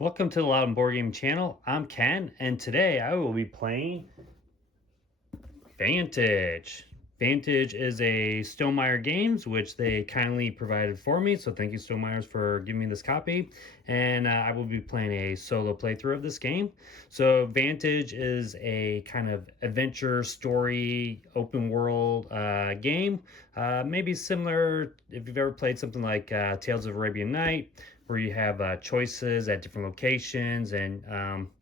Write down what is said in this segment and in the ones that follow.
Welcome to the Loud and Board Game channel. I'm Ken, and today I will be playing Vantage. Vantage is a Stonemaier Games, which they kindly provided for me. So thank you, Stonemaiers, for giving me this copy. And I will be playing a solo playthrough of this game. So Vantage is a kind of adventure story, open world game. Maybe similar if you've ever played something like Tales of Arabian Night, where you have choices at different locations, and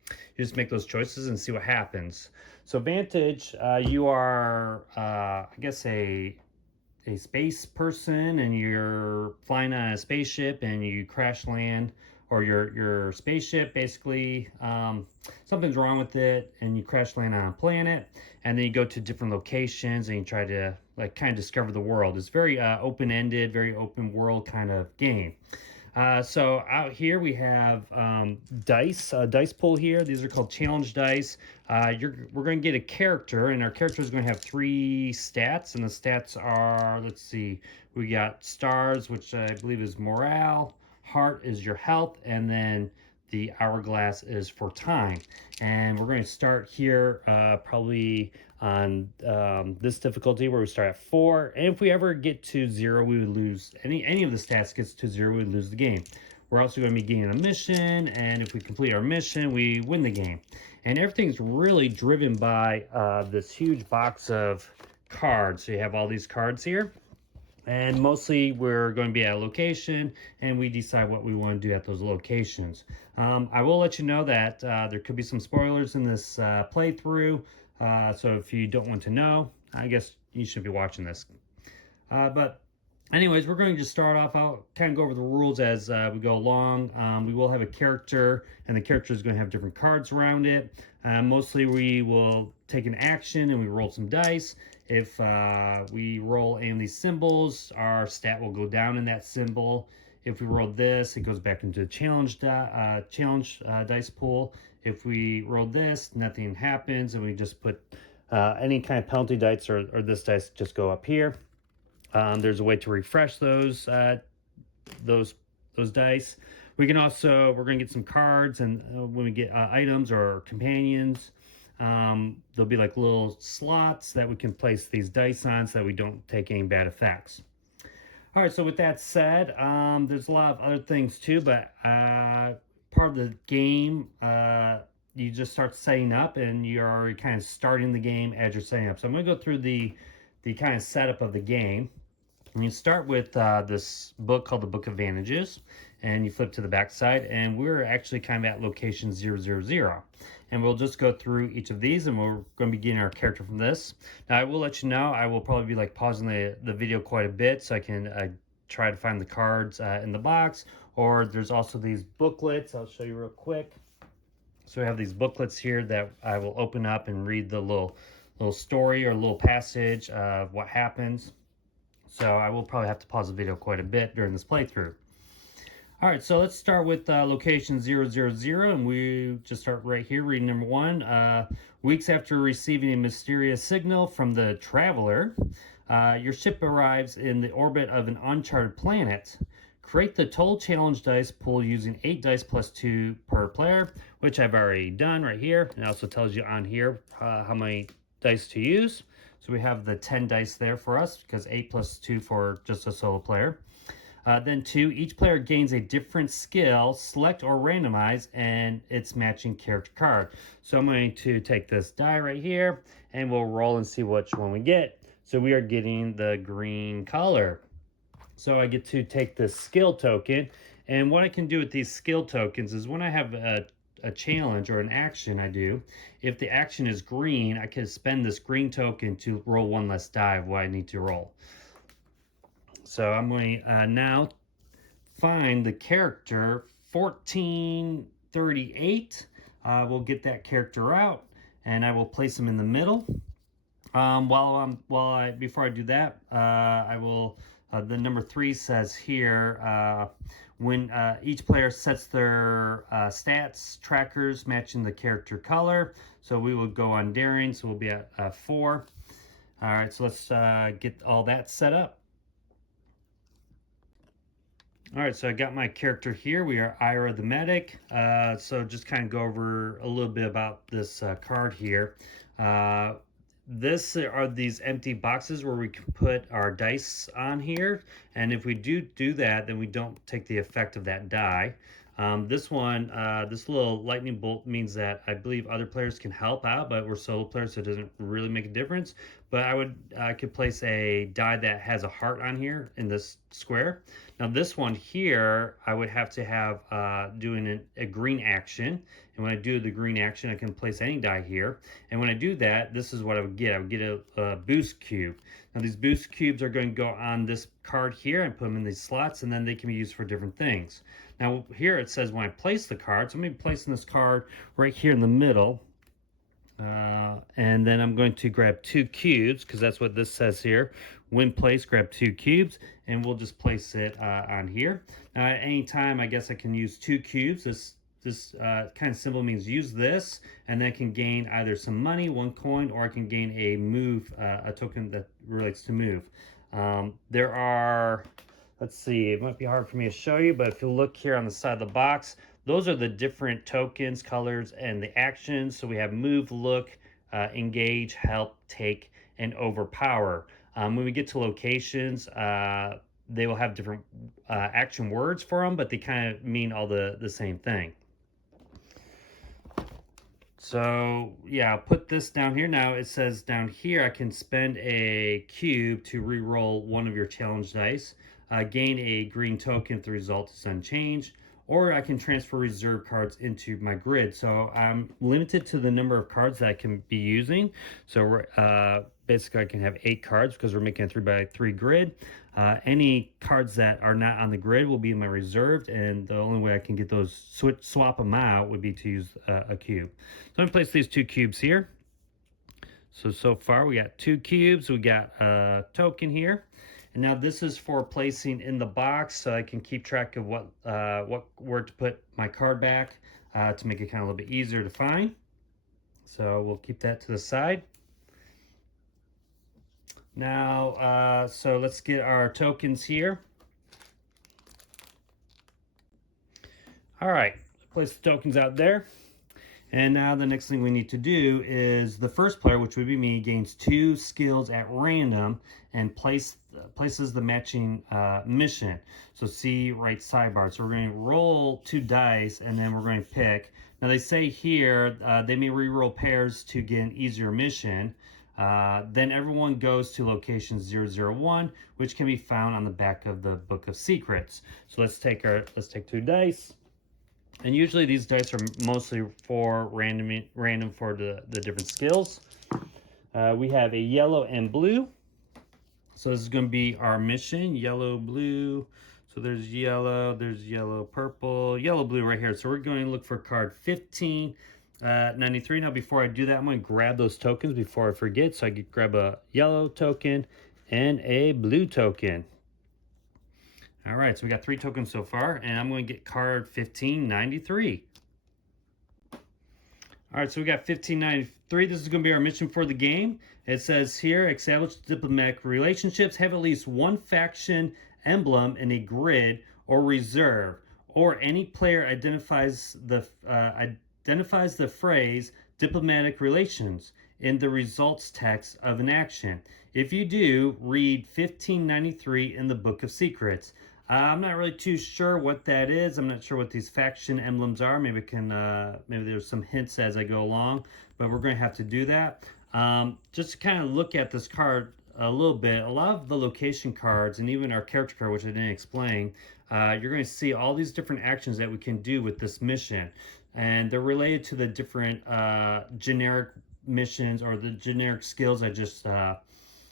you just make those choices and see what happens. So Vantage, you are, I guess, a space person, and you're flying on a spaceship, and you crash land, or your spaceship basically something's wrong with it, and you crash land on a planet, and then you go to different locations, and you try to like kind of discover the world. It's very open ended, very open world kind of game. So out here we have dice, dice pool here. These are called challenge dice. We're going to get a character, and our character is going to have three stats, and the stats are, let's see, we got stars, which I believe is morale, heart is your health, and then the hourglass is for time. And we're going to start here probably on this difficulty where we start at 4. And if we ever get to 0, we would lose. Any of the stats gets to 0, we would lose the game. We're also going to be getting a mission, and if we complete our mission, we win the game. And everything's really driven by this huge box of cards. So you have all these cards here, and mostly we're going to be at a location, and we decide what we want to do at those locations. I will let you know that there could be some spoilers in this playthrough, so if you don't want to know, I guess you should be watching this. But anyways, we're going to just start off. I'll kind of go over the rules as we go along. We will have a character, and the character is going to have different cards around it. Mostly we will take an action and we roll some dice. If we roll any of these symbols, our stat will go down in that symbol. If we roll this, it goes back into the challenge dice pool. If we roll this, nothing happens, and we just put any kind of penalty dice, or this dice just go up here. There's a way to refresh those those dice. We can also, we're going to get some cards, and when we get items or companions, there'll be like little slots that we can place these dice on so that we don't take any bad effects. All right, so with that said, there's a lot of other things too, but part of the game, you just start setting up, and you're already kind of starting the game as you're setting up. So I'm going to go through the kind of setup of the game. And you start with this book called the Book of Vantages, and you flip to the back side, and we're actually kind of at location 000. And we'll just go through each of these, and we're going to be getting our character from this. Now, I will let you know, I will probably be like pausing the video quite a bit so I can try to find the cards in the box, or there's also these booklets. I'll show you real quick. So we have these booklets here that I will open up and read the little story or little passage of what happens. So I will probably have to pause the video quite a bit during this playthrough. All right, so let's start with location 000, and we just start right here, reading number 1. Weeks after receiving a mysterious signal from the Traveler, your ship arrives in the orbit of an uncharted planet. Create the total challenge dice pool using 8 dice plus 2 per player, which I've already done right here. It also tells you on here how many dice to use. So we have the 10 dice there for us, because 8 plus 2 for just a solo player. Then 2, each player gains a different skill, select or randomize, and its matching character card. So I'm going to take this die right here, and we'll roll and see which one we get. So we are getting the green color. So I get to take this skill token, and what I can do with these skill tokens is when I have a challenge or an action I do, if the action is green, I can spend this green token to roll one less die of what I need to roll. So I'm going to now find the character 1438. We'll get that character out, and I will place him in the middle. Before I do that, I will. The number 3 says here, when each player sets their stats trackers matching the character color. So we will go on daring. So we'll be at 4. All right. So let's get all that set up. All right, so I got my character here. We are Ira the medic. So just kind of go over a little bit about this card here. Uh, this are these empty boxes where we can put our dice on here, and if we do that, then we don't take the effect of that die. This one, this little lightning bolt means that I believe other players can help out, but we're solo players, so it doesn't really make a difference. But I could place a die that has a heart on here in this square. Now this one here, I would have to have doing a green action. And when I do the green action, I can place any die here. And when I do that, this is what I would get. I would get a boost cube. Now these boost cubes are going to go on this card here and put them in these slots, and then they can be used for different things. Now here it says when I place the card, so I'm going to be placing this card right here in the middle. And then I'm going to grab 2 cubes because that's what this says here. When placed, grab 2 cubes, and we'll just place it on here. Now at any time, I guess I can use 2 cubes. This kind of symbol means use this, and then I can gain either some money, 1 coin, or I can gain a move, a token that relates to move. There are, let's see, it might be hard for me to show you, but if you look here on the side of the box, those are the different tokens, colors, and the actions. So we have move, look, engage, help, take, and overpower. When we get to locations, they will have different action words for them, but they kind of mean all the same thing. So yeah, I'll put this down here. Now it says down here I can spend a cube to re-roll one of your challenge dice, gain a green token if the result is unchanged, or I can transfer reserve cards into my grid. So I'm limited to the number of cards that I can be using. So basically I can have 8 cards because we're making a 3x3 grid. Any cards that are not on the grid will be in my reserved, and the only way I can get those swap them out would be to use a cube. So I'm gonna place these 2 cubes here. So far we got 2 cubes, we got a token here. And now this is for placing in the box, so I can keep track of where to put my card back to make it kind of a little bit easier to find. So we'll keep that to the side. Now, so let's get our tokens here. All right, place the tokens out there. And now the next thing we need to do is the first player, which would be me, gains 2 skills at random and places the matching mission. So see right sidebar. So we're going to roll 2 dice and then we're going to pick. Now they say here they may re-roll pairs to get an easier mission. Then everyone goes to location 001, which can be found on the back of the Book of Secrets. So let's take 2 dice. And usually these dice are mostly for random for the different skills. We have a yellow and blue. So this is going to be our mission, yellow, blue. So there's yellow, purple, yellow, blue right here. So we're going to look for card 1593. Now before I do that, I'm going to grab those tokens before I forget. So I could grab a yellow token and a blue token. All right, so we got 3 tokens so far, and I'm going to get card 1593. All right, so we got 1593. This is going to be our mission for the game. It says here, establish diplomatic relationships, have at least 1 faction emblem in a grid or reserve, or any player identifies the phrase diplomatic relations in the results text of an action. If you do, read 1593 in the Book of Secrets. I'm not really too sure what that is. I'm not sure what these faction emblems are. Maybe maybe there's some hints as I go along, but we're going to have to do that. Just to kind of look at this card a little bit, a lot of the location cards and even our character card, which I didn't explain, you're going to see all these different actions that we can do with this mission, and they're related to the different generic missions or the generic skills I just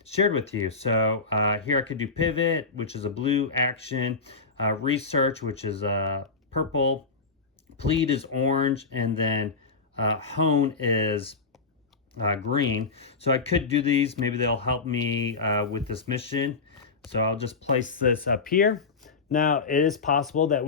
shared with you. So here I could do pivot, which is a blue action, research, which is purple, plead is orange, and then hone is green. So I could do these. Maybe they'll help me with this mission. So I'll just place this up here. Now it is possible that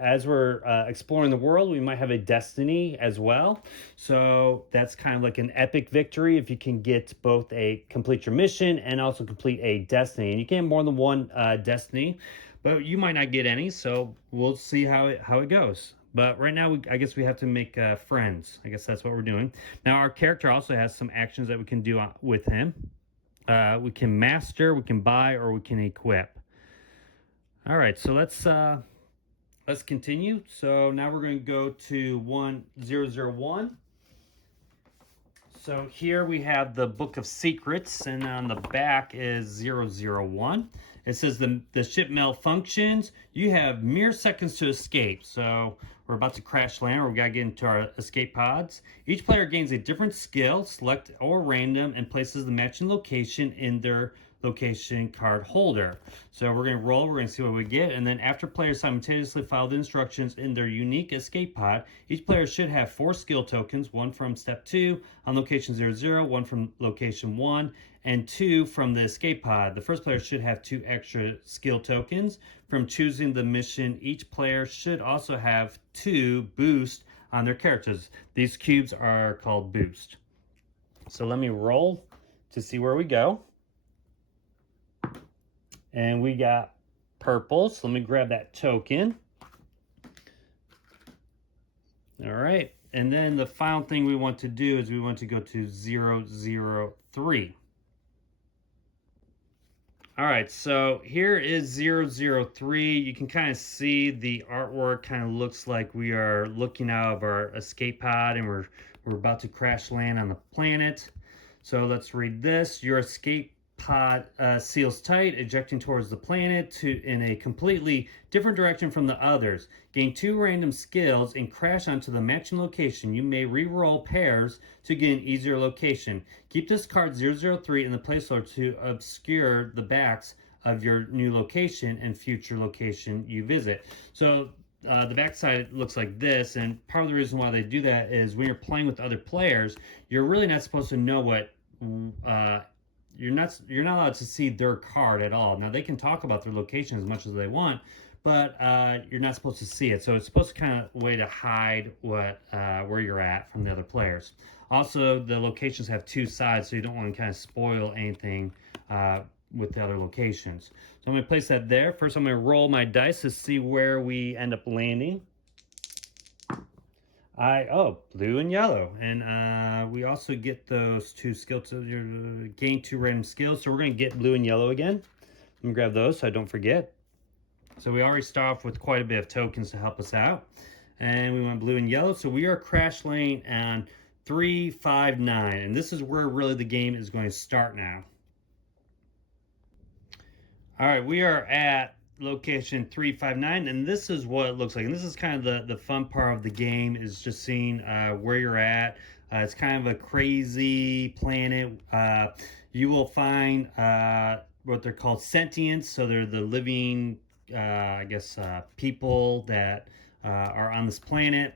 as we're exploring the world, we might have a destiny as well. So that's kind of like an epic victory if you can get both complete your mission and also complete a destiny. And you can have more than one destiny, but you might not get any, so we'll see how it goes. But right now, I guess we have to make friends. I guess that's what we're doing. Now, our character also has some actions that we can do with him. We can master, we can buy, or we can equip. All right, so let's continue. So now we're going to go to 1001. So here we have the Book of Secrets, and on the back is 001. It says the ship malfunctions. You have mere seconds to escape. So we're about to crash land, or we got to get into our escape pods. Each player gains a different skill, select or random, and places the matching location in their location card holder. So we're going to roll, we're going to see what we get, and then after players simultaneously follow the instructions in their unique escape pod, each player should have 4 skill tokens, 1 from step 2 on location 00, 1 from location 1, and 2 from the escape pod. The first player should have 2 extra skill tokens from choosing the mission. Each player should also have 2 boost on their characters. These cubes are called boost. So let me roll to see where we go. And we got purple, so let me grab that token. All right, and then the final thing we want to do is we want to go to 003. All right, so here is 003. You can kind of see the artwork kind of looks like we are looking out of our escape pod and we're about to crash land on the planet. So let's read this. Your escape pod seals tight, ejecting towards the planet in a completely different direction from the others. Gain 2 random skills and crash onto the matching location. You may re-roll pairs to get an easier location. Keep this card 003 in the placeholder to obscure the backs of your new location and future location you visit. So the backside looks like this, and part of the reason why they do that is when you're playing with other players, you're really not supposed to know what you're not allowed to see their card at all. Now they can talk about their location as much as they want, but you're not supposed to see it. So it's supposed to kind of way to hide what where you're at from the other players. Also, the locations have 2 sides, so you don't want to kind of spoil anything with the other locations. So I'm going to place that there. First, I'm going to roll my dice to see where we end up landing. Blue and yellow, and we also get those 2 skills to gain 2 random skills. So we're going to get blue and yellow again. Let me grab those so I don't forget. So we already start off with quite a bit of tokens to help us out, and we want blue and yellow. So we are crash landing on 359, and this is where really the game is going to start now. All right, we are at location 359, and this is what it looks like, and this is kind of the fun part of the game, is just seeing where you're at. It's kind of a crazy planet. You will find what they're called sentients, so they're the living people that are on this planet.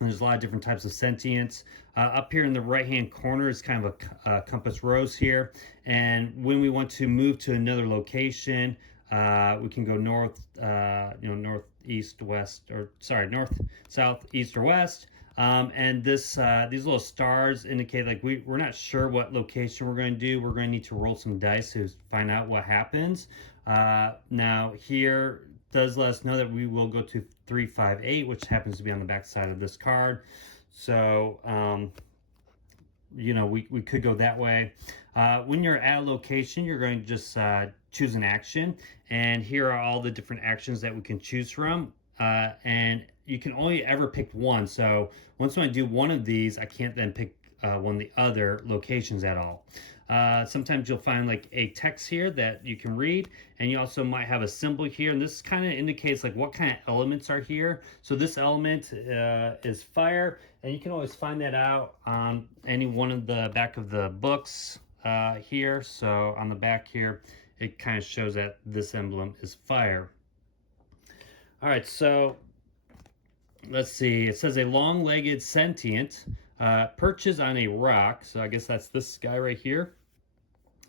There's a lot of different types of sentients. Up here in the right-hand corner is kind of a compass rose here. And when we want to move to another location, we can go north, north, east, west, or sorry, north, south, east, or west. And these little stars indicate like we're not sure what location we're going to do. We're going to need to roll some dice to find out what happens. Now here does let us know that we will go to 358, which happens to be on the back side of this card. So, we could go that way. When you're at a location, you're going to just choose an action. And here are all the different actions that we can choose from. And you can only ever pick one. So once I do one of these, I can't then pick one of the other locations at all. Sometimes you'll find like a text here that you can read, and you also might have a symbol here, and this kind of indicates like what kind of elements are here. So this element is fire, and you can always find that out on any one of the back of the books here. So on the back here, it kind of shows that this emblem is fire. All right, so let's see. It says a long-legged sentient perches on a rock. So I guess that's this guy right here.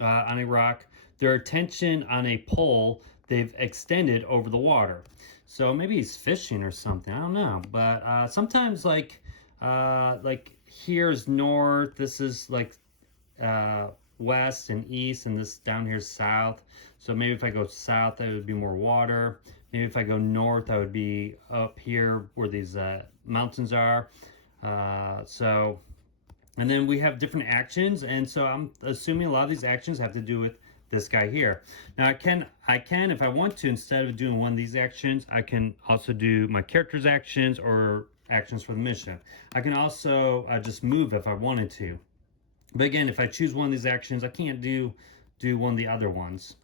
On a rock. Their attention on a pole they've extended over the water. So maybe he's fishing or something. I don't know. But sometimes like here's north. This is like west and east, and this down here is south. So maybe if I go south, that would be more water. Maybe if I go north, I would be up here where these mountains are. So and then we have different actions, and so I'm assuming a lot of these actions have to do with this guy here. Now I can if I want to, instead of doing one of these actions, I can also do my character's actions or actions for the mission. I can also just move if I wanted to. But again, if I choose one of these actions, I can't do one of the other ones.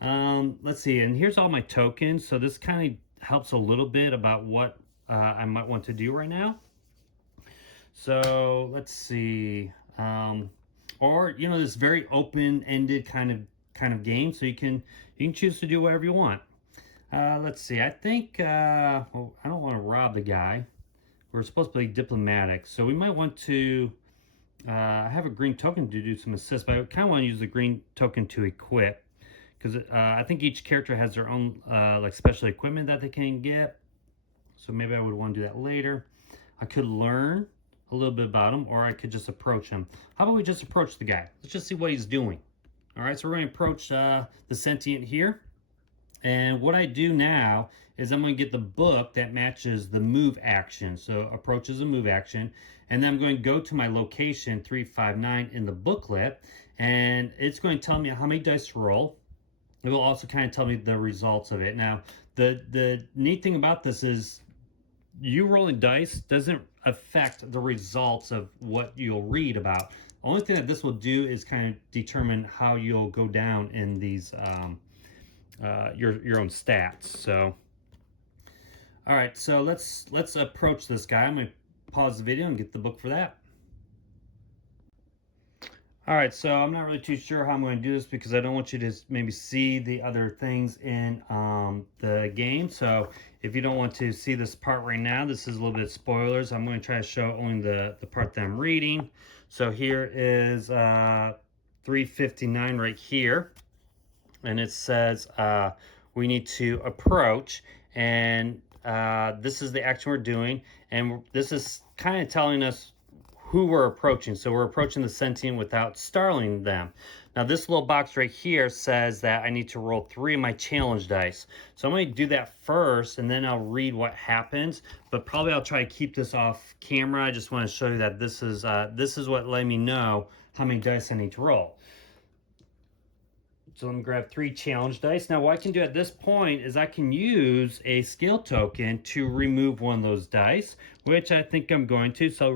Let's see, and here's all my tokens. So this kind of helps a little bit about what I might want to do right now. So let's see, or this very open-ended kind of game. So you can choose to do whatever you want. Let's see. I think well, I don't want to rob the guy. We're supposed to be diplomatic, so we might want to. I have a green token to do some assist, but I kind of want to use the green token to equip, because I think each character has their own like special equipment that they can get. So maybe I would want to do that later. I could learn a little bit about him, or I could just approach him. How about we just approach the guy? Let's just see what he's doing. All right, so we're going to approach the sentient here. And what I do now is I'm going to get the book that matches the move action. So approach is a move action. And then I'm going to go to my location 359 in the booklet. And it's going to tell me how many dice to roll. It will also kind of tell me the results of it. Now, the neat thing about this is you rolling dice doesn't affect the results of what you'll read about. The only thing that this will do is kind of determine how you'll go down in these your own stats. So, all right, so let's approach this guy. I'm gonna pause the video and get the book for that. All right, so I'm not really too sure how I'm going to do this because I don't want you to maybe see the other things in the game. So if you don't want to see this part right now, this is a little bit of spoilers. I'm going to try to show only the part that I'm reading. So here is 359 right here. And it says we need to approach, and this is the action we're doing. And this is kind of telling us who we're approaching. So we're approaching the sentient without startling them. Now this little box right here says that I need to roll 3 of my challenge dice. So I'm going to do that first, and then I'll read what happens. But probably I'll try to keep this off camera. I just want to show you that this is what let me know how many dice I need to roll. So let me grab 3 challenge dice. Now what I can do at this point is I can use a skill token to remove one of those dice, which I think I'm going to. So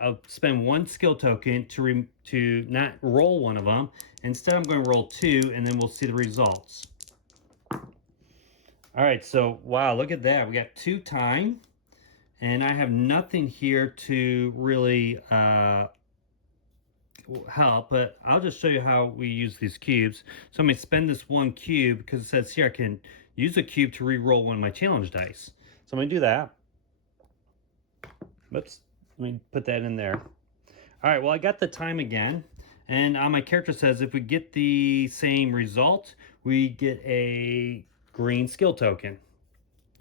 I'll spend 1 skill token to not roll one of them. Instead I'm going to roll 2, and then we'll see the results. All right, so wow, look at that. We got 2 time, and I have nothing here to really help, but I'll just show you how we use these cubes. So I'm going to spend this 1 cube because it says here I can use a cube to re-roll one of my challenge dice. So I'm going to do that. Oops, let me put that in there. All right, well, I got the time again, and on my character says if we get the same result, we get a green skill token.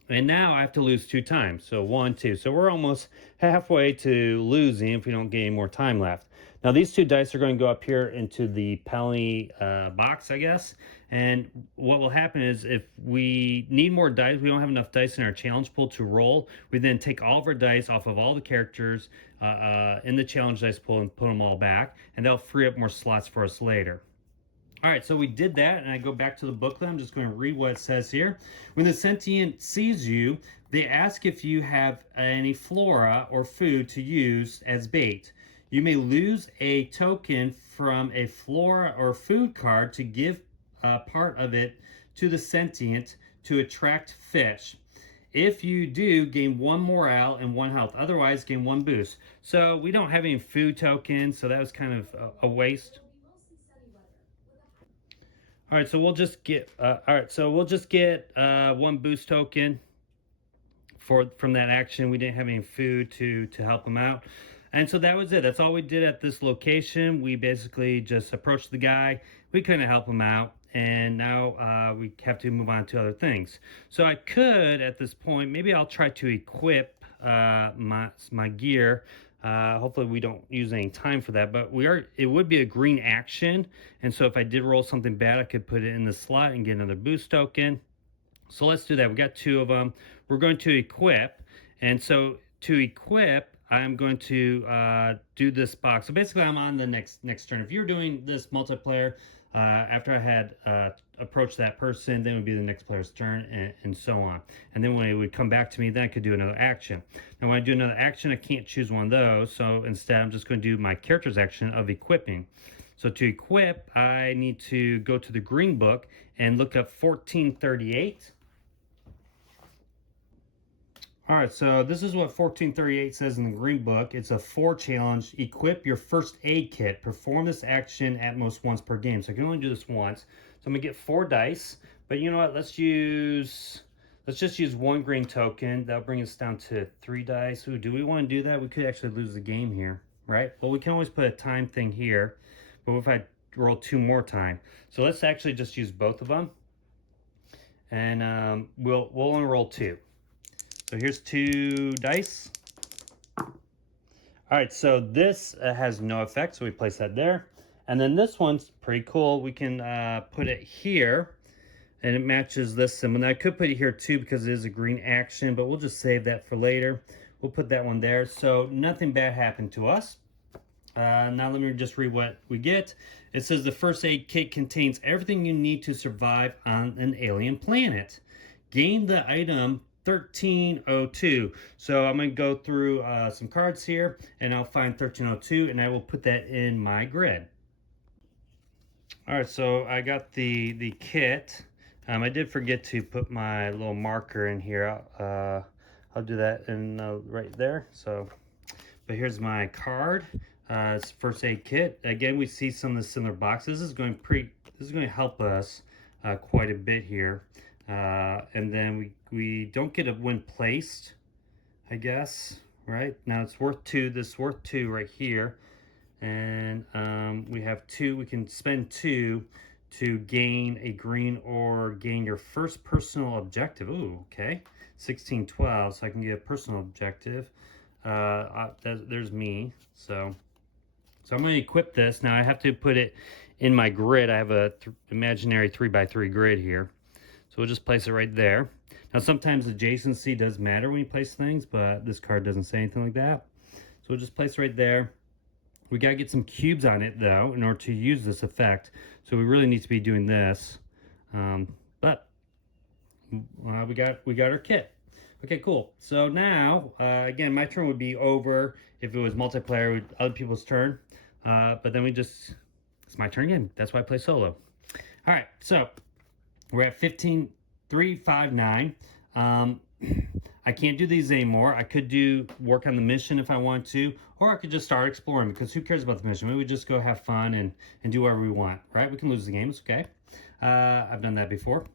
And now I have to lose 2 times. So 1, 2. So we're almost halfway to losing if we don't get any more time left. Now these 2 dice are going to go up here into the penalty box, I guess. And what will happen is if we need more dice, we don't have enough dice in our challenge pool to roll, we then take all of our dice off of all the characters in the challenge dice pool and put them all back. And they'll free up more slots for us later. All right, so we did that, and I go back to the booklet. I'm just going to read what it says here. When the sentient sees you, they ask if you have any flora or food to use as bait. You may lose a token from a flora or food card to give part of it to the sentient to attract fish. If you do, gain 1 morale and 1 health. Otherwise, gain 1 boost. So we don't have any food tokens, so that was kind of a waste. All right, so we'll just get 1 boost token from that action. We didn't have any food to help them out. And so that was it. That's all we did at this location. We basically just approached the guy. We couldn't help him out. And now we have to move on to other things. So I could, at this point, maybe I'll try to equip my gear. Hopefully we don't use any time for that, but it would be a green action. And so if I did roll something bad, I could put it in the slot and get another boost token. So let's do that. We got two of them. We're going to equip. And so to equip, I'm going to do this box. So basically I'm on the next turn. If you're doing this multiplayer, after I had approached that person, then it would be the next player's turn, and so on. And then when it would come back to me, then I could do another action. Now when I do another action, I can't choose one of those. So instead I'm just going to do my character's action of equipping. So to equip, I need to go to the green book and look up 1438. All right, so this is what 1438 says in the green book. It's a 4 challenge. Equip your first aid kit. Perform this action at most once per game. So I can only do this once. So I'm gonna get 4 dice. But you know what? Let's just use 1 green token. That'll bring us down to 3 dice. Ooh, do we want to do that? We could actually lose the game here, right? Well, we can always put a time thing here. But what if I roll 2 more time? So let's actually just use both of them. And we'll only roll 2. So here's 2 dice. All right, so this has no effect, so we place that there. And then this one's pretty cool. We can put it here, and it matches this symbol. Now I could put it here too because it is a green action, but we'll just save that for later. We'll put that one there. So nothing bad happened to us. Now let me just read what we get. It says the first aid kit contains everything you need to survive on an alien planet. Gain the item 1302. So I'm going to go through some cards here, and I'll find 1302, and I will put that in my grid. All right, so I got the kit. I did forget to put my little marker in here. I'll do that in right there. So, but here's my card. It's first aid kit. Again, we see some of the similar boxes. This is going to help us quite a bit here. And then we don't get it when placed, I guess, right? Now it's worth 2. This is worth 2 right here. And we have 2. We can spend 2 to gain a green or gain your first personal objective. Ooh, okay. 1612, so I can get a personal objective. There's me. So I'm going to equip this. Now I have to put it in my grid. I have a imaginary 3x3 grid here. So we'll just place it right there. Now sometimes adjacency does matter when you place things, but this card doesn't say anything like that. So we'll just place it right there. We got to get some cubes on it though in order to use this effect. So we really need to be doing this. But we got our kit. Okay, cool. So now, again, my turn would be over if it was multiplayer with other people's turn. But then it's my turn again. That's why I play solo. All right, so we're at 15,359. I can't do these anymore. I could work on the mission if I want to, or I could just start exploring, because who cares about the mission? We would just go have fun and do whatever we want, right? We can lose the game, it's okay. I've done that before.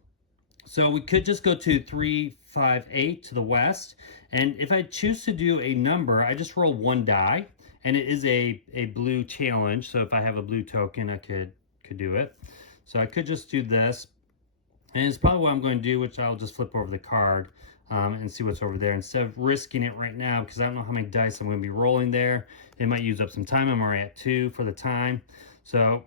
So we could just go to 358 to the west, and if I choose to do a number, I just roll 1 die, and it is a blue challenge. So if I have a blue token, I could do it. So I could just do this. And it's probably what I'm going to do, which I'll just flip over the card and see what's over there instead of risking it right now, because I don't know how many dice I'm going to be rolling there. It might use up some time. I'm already at 2 for the time. So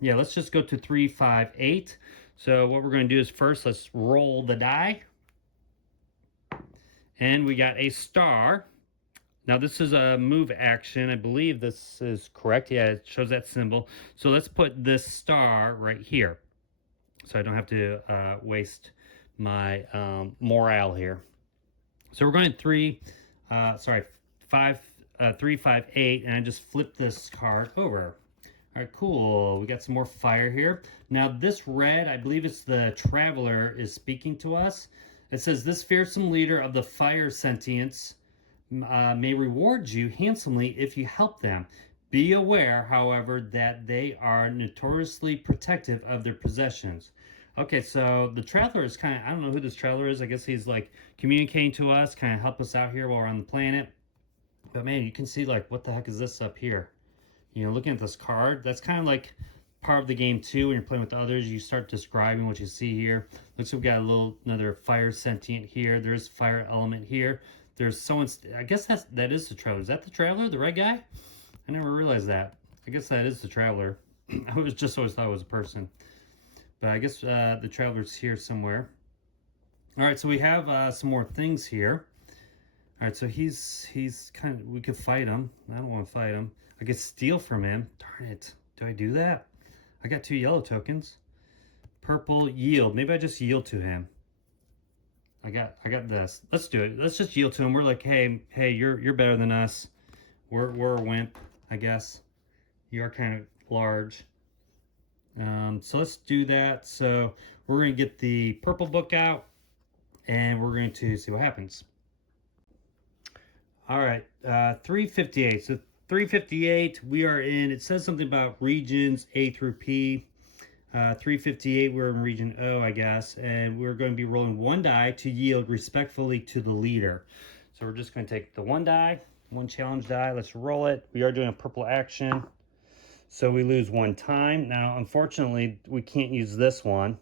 yeah, let's just go to 358. So what we're going to do is first, let's roll the die. And we got a star. Now this is a move action. I believe this is correct. Yeah, it shows that symbol. So let's put this star right here, so I don't have to waste my morale here. So we're going 358, and I just flip this card over. All right, cool. We got some more fire here. Now this red, I believe it's the Traveler, is speaking to us. It says, this fearsome leader of the fire sentience may reward you handsomely if you help them. Be aware, however, that they are notoriously protective of their possessions. Okay, so the Traveler is kind of, I don't know who this Traveler is. I guess he's like communicating to us, kind of help us out here while we're on the planet. But man, you can see like, what the heck is this up here? You know, looking at this card, that's kind of like part of the game too. When you're playing with others, you start describing what you see here. Looks like we've got another fire sentient here. There's fire element here. There's someone, I guess that is the traveler. Is that the traveler, the red guy? I never realized that. I guess that is the traveler. I was just always thought it was a person. But I guess the traveler's here somewhere. All right, so we have some more things here. All right, so he's kind of, we could fight him. I don't want to fight him. I could steal from him. Darn it. Do I do that? I got 2 yellow tokens. Purple, yield. Maybe I just yield to him. I got this. Let's do it. Let's just yield to him. We're like, hey, you're better than us. We're a wimp, I guess. You are kind of large. So let's do that. So we're going to get the purple book out and we're going to see what happens. All right, 358. So 358, we are in, it says something about regions A through P. 358, we're in region O, I guess, and we're going to be rolling 1 die to yield respectfully to the leader. So we're just going to take the 1 die, 1 challenge die. Let's roll it. We are doing a purple action. So we lose 1 time. Now, unfortunately, we can't use this one.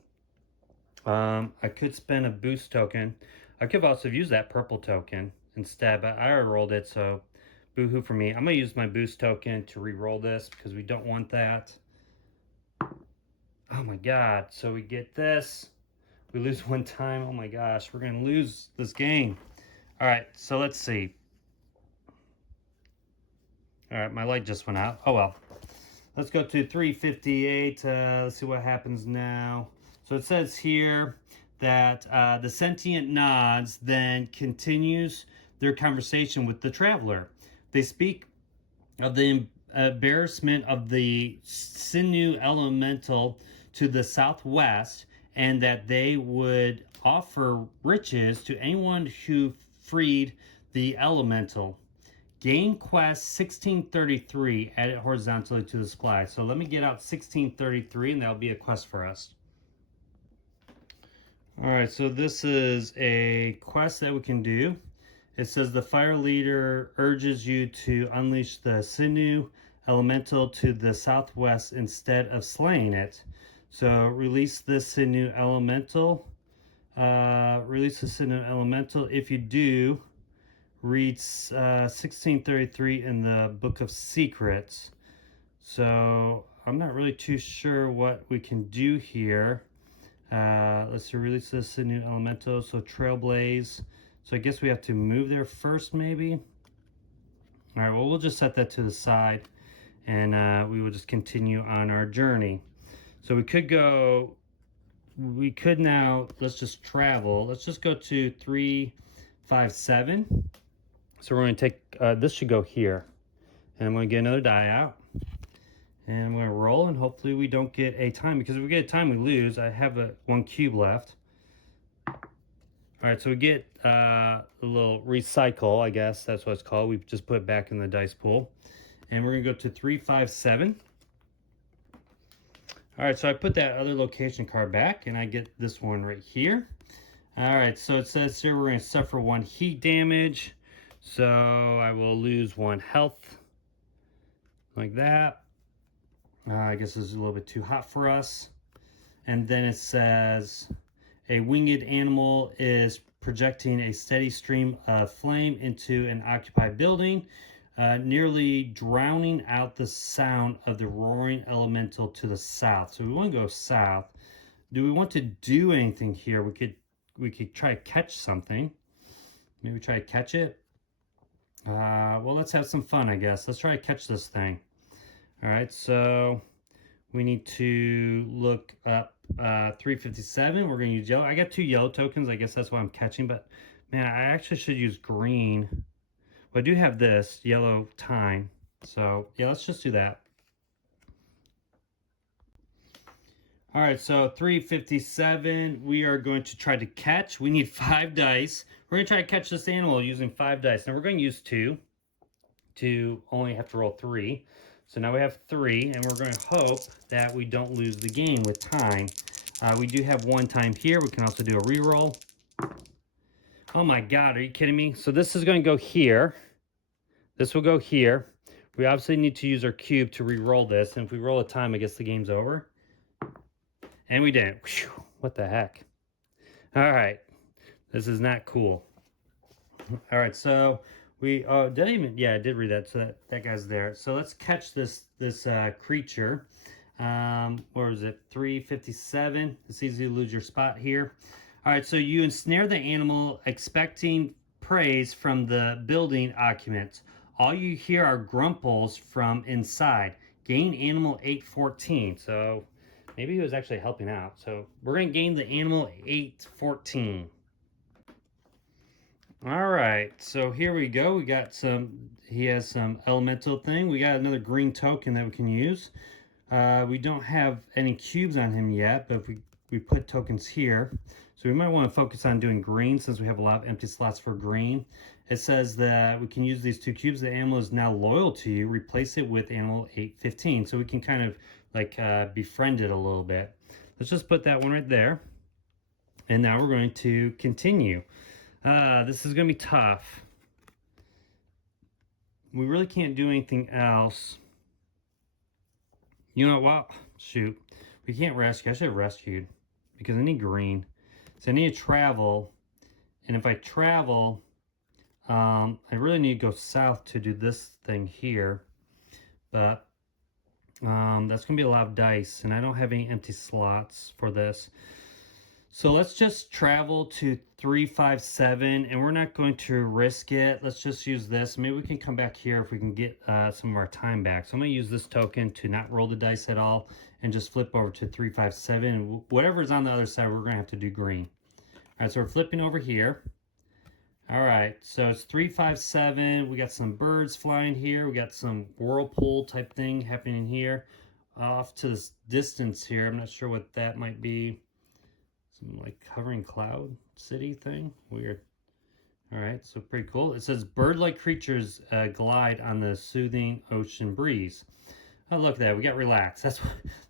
I could spend a boost token. I could also use that purple token instead, but I already rolled it, so boo-hoo for me. I'm going to use my boost token to re-roll this because we don't want that. Oh my god, so we get this. We lose 1 time. Oh my gosh, we're going to lose this game. All right, so let's see. All right, my light just went out. Oh well. Let's go to 358. Let's see what happens now. So it says here that the sentient nods then continues their conversation with the traveler. They speak of the embarrassment of the sinew elemental to the southwest and that they would offer riches to anyone who freed the elemental. Gain quest 1633, add it horizontally to the supply. So let me get out 1633 and that'll be a quest for us. All right, so this is a quest that we can do. It says the fire leader urges you to unleash the sinew elemental to the southwest instead of slaying it. So release this sinew elemental. Release the sinew elemental. If you do, read 1633 in the Book of Secrets. So I'm not really too sure what we can do here. Let's see, release this sinew elemental. So trailblaze. So I guess we have to move there first, maybe. All right, well, we'll just set that to the side and we will just continue on our journey. So we could now, let's just travel. Let's just go to 357. So we're going to take, this should go here. And I'm going to get another die out. And I'm going to roll and hopefully we don't get a time. Because if we get a time, we lose. I have 1 cube left. All right, so we get a little recycle, I guess that's what it's called. We've just put it back in the dice pool. And we're going to go to 357. All right, so I put that other location card back and I get this one right here. All right, so it says here we're going to suffer 1 heat damage. So I will lose 1 health like that. I guess this is a little bit too hot for us. And then it says a winged animal is projecting a steady stream of flame into an occupied building, nearly drowning out the sound of the roaring elemental to the south. So we want to go south. Do we want to do anything here? We could try to catch something. Maybe try to catch it. Well, let's have some fun, I guess. Let's try to catch this thing. All right, so we need to look up 357. We're going to use yellow. I got 2 yellow tokens. I guess that's what I'm catching. But, man, I actually should use green. Well, I do have this yellow time. So, yeah, let's just do that. All right, so 357. We are going to try to catch. We need 5 dice. We're going to try to catch this animal using 5 dice. Now, we're going to use 2 to only have to roll 3. So now we have 3, and we're going to hope that we don't lose the game with time. We do have 1 time here. We can also do a reroll. Oh my god, are you kidding me? So this is going to go here. This will go here. We obviously need to use our cube to re-roll this, and if we roll a time, I guess the game's over. And we didn't. Whew, what the heck? All right. This is not cool. All right, so we did I even yeah, I did read that. So that guy's there. So let's catch this creature. Where is it? 357. It's easy to lose your spot here. All right, so you ensnare the animal expecting praise from the building occupants. All you hear are grumples from inside. Gain animal 814. So maybe he was actually helping out. So we're gonna gain the animal 814. All right, so here we go. We got some, he has some elemental thing. We got another green token that we can use. We don't have any cubes on him yet, but if we put tokens here. So we might want to focus on doing green since we have a lot of empty slots for green. It says that we can use these 2 cubes. The animal is now loyal to you. Replace it with animal 815. So we can kind of like befriend it a little bit. Let's just put that one right there. And now we're going to continue. This is going to be tough. We really can't do anything else. You know what? Shoot. We can't rescue. I should have rescued because I need green. So I need to travel. And if I travel, I really need to go south to do this thing here. But that's going to be a lot of dice. And I don't have any empty slots for this. So let's just travel to 357, and we're not going to risk it. Let's just use this. Maybe we can come back here if we can get some of our time back. So I'm going to use this token to not roll the dice at all and just flip over to 357. And whatever's on the other side, we're going to have to do green. All right, so we're flipping over here. All right, so it's 357. We got some birds flying here. We got some whirlpool type thing happening here. Off to this distance here, I'm not sure what that might be. Some like hovering cloud city thing. Weird. All right, so pretty cool. It says bird-like creatures glide on the soothing ocean breeze. Oh, look at that. We got relax.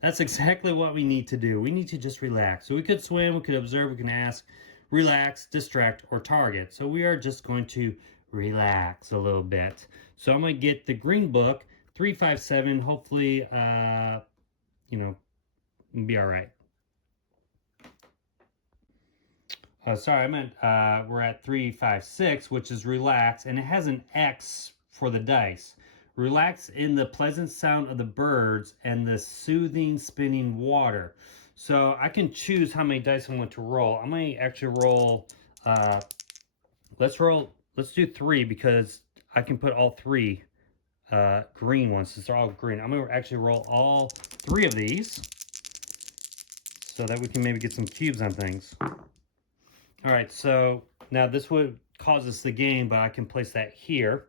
That's exactly what we need to do. We need to just relax. So we could swim, we could observe, we can ask, relax, distract, or target. So we are just going to relax a little bit. So I'm going to get the green book, 357. Hopefully, you know, be all right. Sorry, I meant we're at 356, which is relax, and it has an X for the dice. Relax in the pleasant sound of the birds and the soothing spinning water. So I can choose how many dice I want to roll. I might actually roll, let's do 3 because I can put all 3 green ones since they're all green. I'm going to actually roll all 3 of these so that we can maybe get some cubes on things. All right, so now this would cause us the game, but I can place that here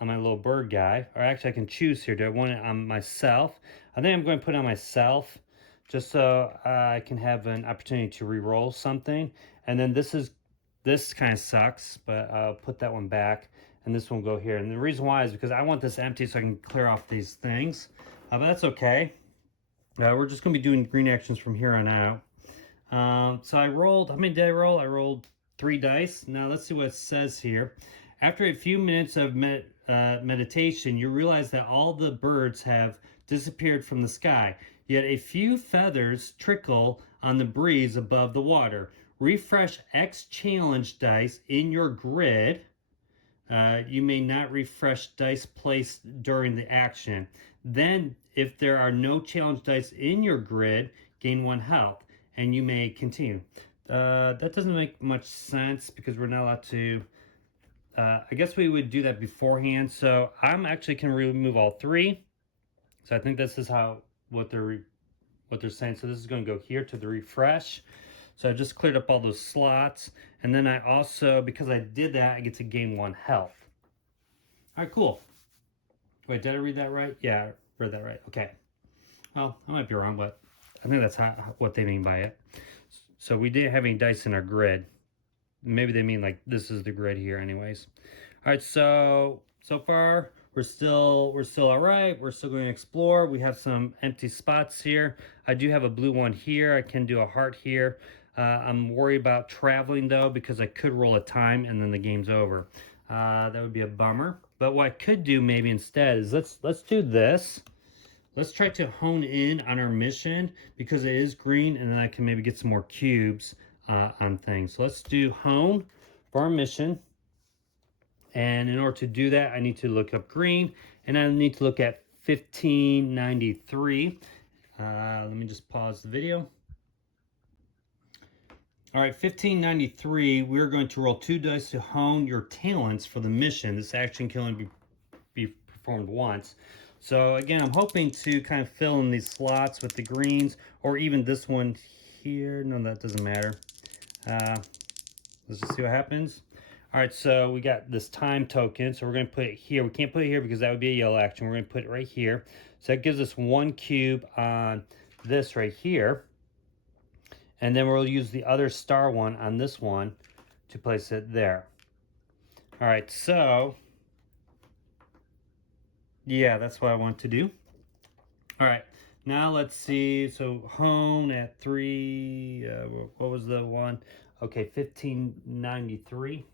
on my little bird guy. Or actually, I can choose here. Do I want it on myself? I think I'm going to put it on myself just so I can have an opportunity to re-roll something. And then this kind of sucks, but I'll put that one back, and this one will go here. And the reason why is because I want this empty so I can clear off these things. But that's okay. We're just going to be doing green actions from here on out. So I rolled, how many did I roll? I rolled 3 dice. Now let's see what it says here. After a few minutes of meditation, you realize that all the birds have disappeared from the sky, yet a few feathers trickle on the breeze above the water. Refresh X challenge dice in your grid. You may not refresh dice placed during the action. Then, if there are no challenge dice in your grid, gain 1 health. And you may continue. That doesn't make much sense because we're not allowed to. I guess we would do that beforehand. So I'm actually can remove all 3. So I think this is what they're saying. So this is going to go here to the refresh. So I just cleared up all those slots, and then I also, because I did that, I get to gain 1 health. All right, cool. Wait, did I read that right? Yeah, I read that right. Okay. Well, I might be wrong, but I think that's what they mean by it. So we didn't have any dice in our grid. Maybe they mean like this is the grid here anyways. All right, so far we're still all right. We're still going to explore. We have some empty spots here. I do have a blue one here. I can do a heart here. I'm worried about traveling though because I could roll a time and then the game's over. That would be a bummer. But what I could do maybe instead is let's do this. Let's try to hone in on our mission because it is green, and then I can maybe get some more cubes on things. So let's do hone for our mission. And in order to do that, I need to look up green, and I need to look at 1593. Let me just pause the video. All right, 1593, we're going to roll 2 dice to hone your talents for the mission. This action can only be performed once. So again, I'm hoping to kind of fill in these slots with the greens, or even this one here. No, that doesn't matter. Let's just see what happens. All right, so we got this time token, so we're going to put it here. We can't put it here because that would be a yellow action. We're going to put it right here. So that gives us 1 cube on this right here. And then we'll use the other star one on this one to place it there. All right, so yeah, that's what I want to do. All right, now let's see. So hone at 3, what was the one? Okay, 1593.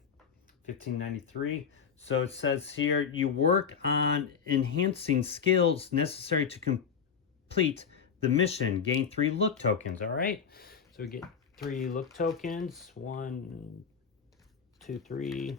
1593. So it says here, you work on enhancing skills necessary to complete the mission. Gain 3 look tokens, all right? So we get 3 look tokens. 1, 2, 3.